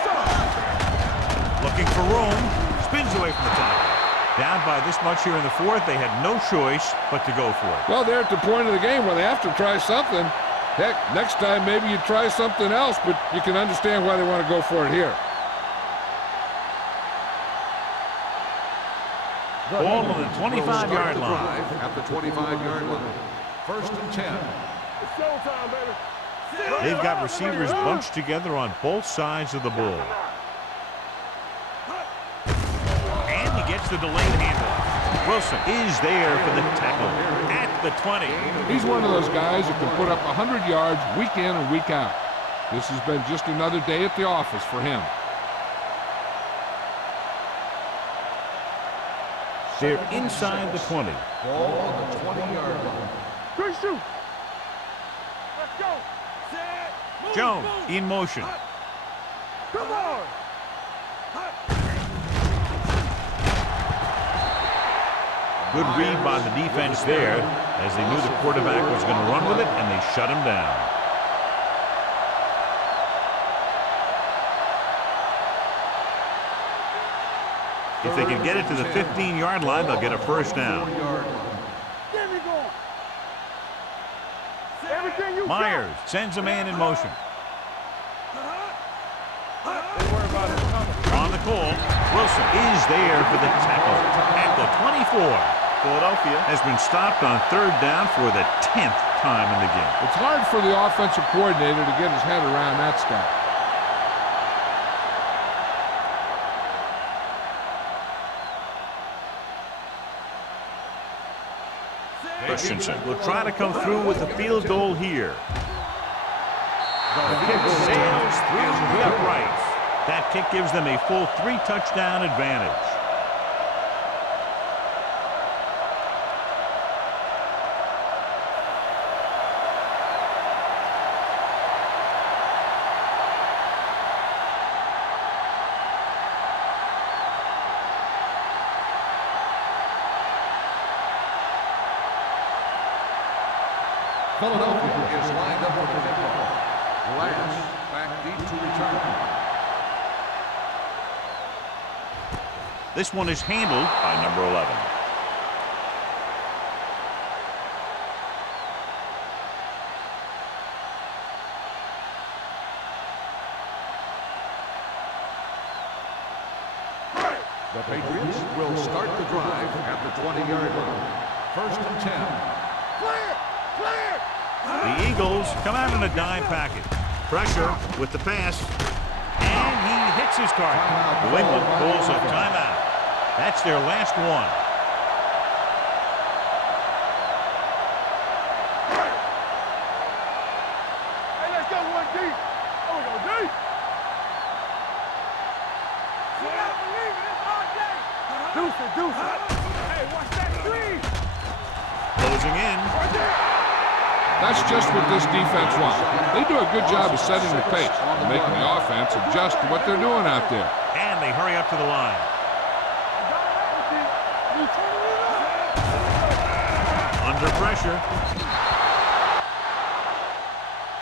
Looking for room, spins away from the tackle. Down by this much here in the fourth, they had no choice but to go for it. Well, they're at the point of the game where they have to try something. Heck, next time maybe you try something else, but you can understand why they want to go for it here. Ball on the 25-yard line. At the 25-yard line. First and 10. It's showtime, baby. They've got receivers bunched together on both sides of the ball. And he gets the delayed handoff. Wilson is there for the tackle at the 20. He's one of those guys who can put up 100 yards week in and week out. This has been just another day at the office for him. They're inside the 20. Ball on the 20-yard line. Good shoot. Let's go. Jones in motion. Come on. Good read by the defense there as they knew the quarterback was going to run with it, and they shut him down. If they can get it to the 15-yard line, they'll get a first down. Get me going. Everything you Myers sends a man in motion. Don't worry about it coming. On the call, Wilson is there for the tackle at the 24. Philadelphia has been stopped on third down for the 10th time in the game. It's hard for the offensive coordinator to get his head around that stat. Christensen will try to come through with a field goal here. The kick sails through the uprights. That kick gives them a full 3-touchdown advantage. Philadelphia is lined up for the kickoff. Glass back deep to return. This one is handled by number 11. The Patriots will start the drive at the 20-yard line. First and 10. Clear! Clear! The Eagles come out in a dime package. Pressure with the pass. And he hits his target. New England pulls a timeout. That's their last one. Hey, let's go one deep. Oh, we go deep. You don't believe it. It's all day. Deuce it, deuce it. Hey, watch that screen. Closing in. Right there. That's just what this defense wants. They do a good job of setting the pace and making the offense adjust to what they're doing out there. And they hurry up to the line. Under pressure.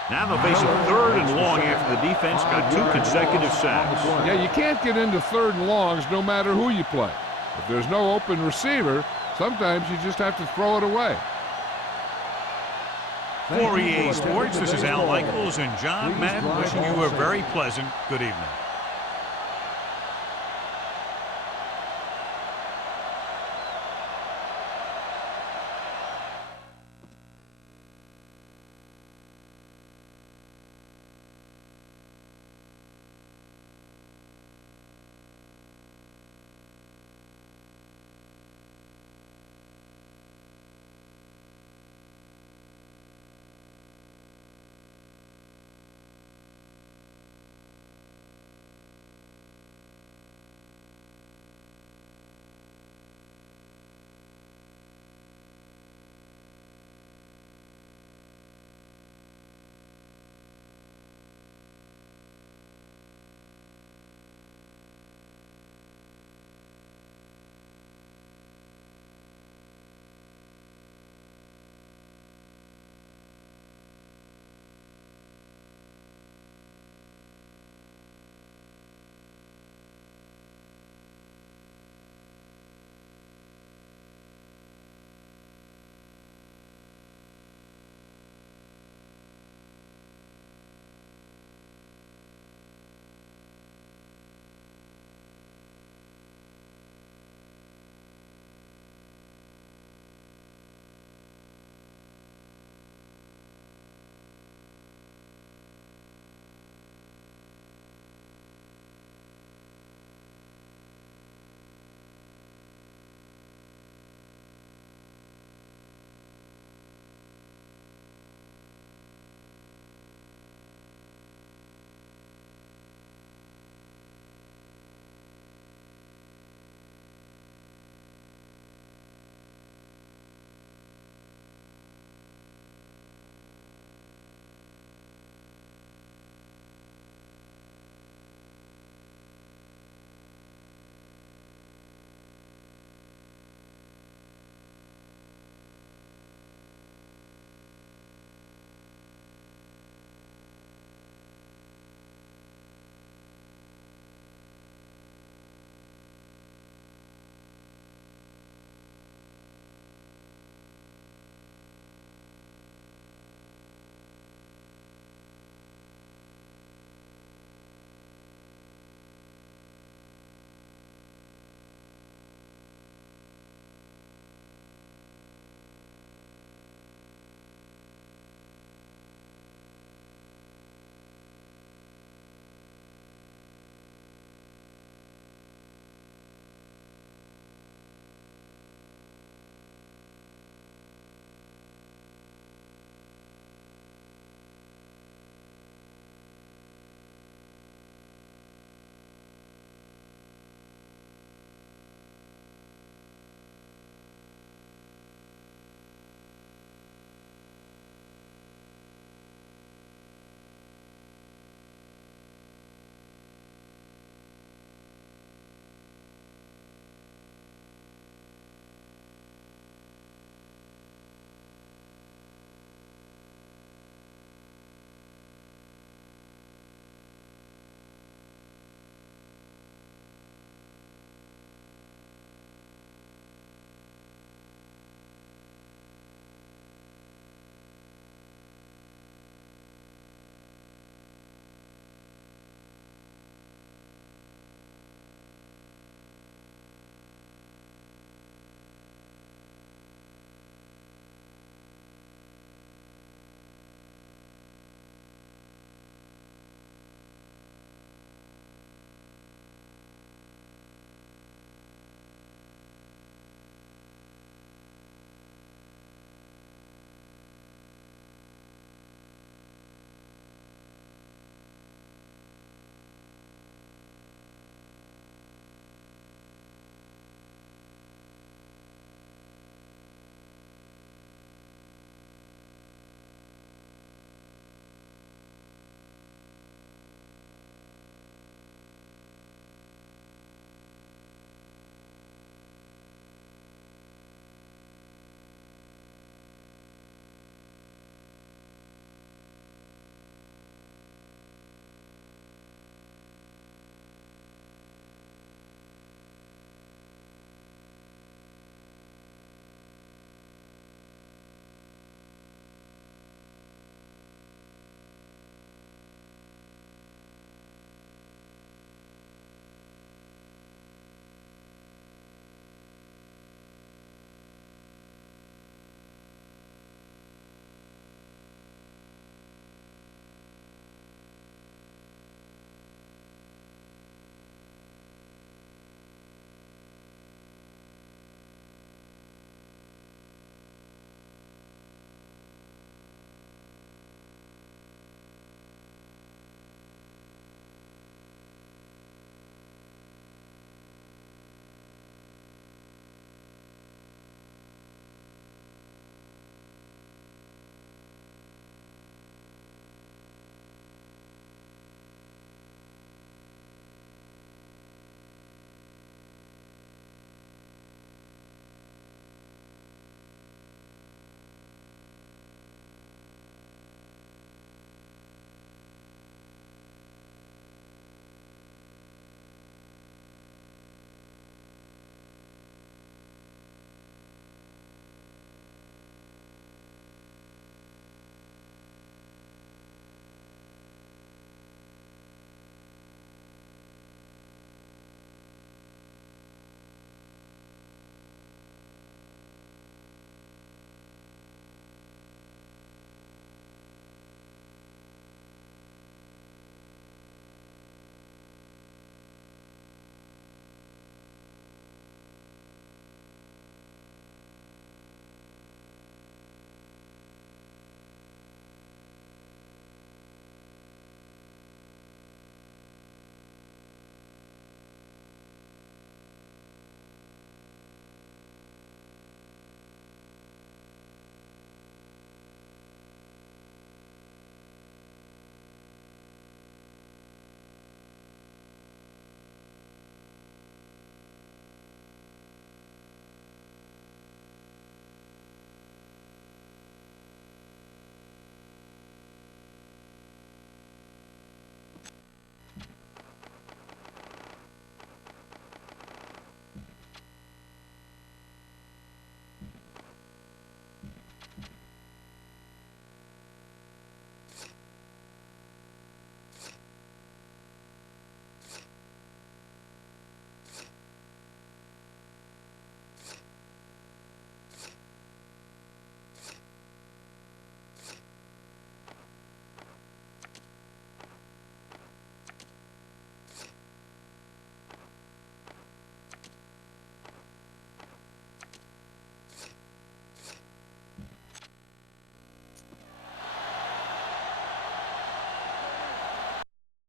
Now they'll face a third and long after the defense got 2 consecutive sacks. Yeah, you can't get into third and longs no matter who you play. If there's no open receiver, sometimes you just have to throw it away. For EA Sports, this is Al Michaels and John Madden wishing you a very pleasant good evening.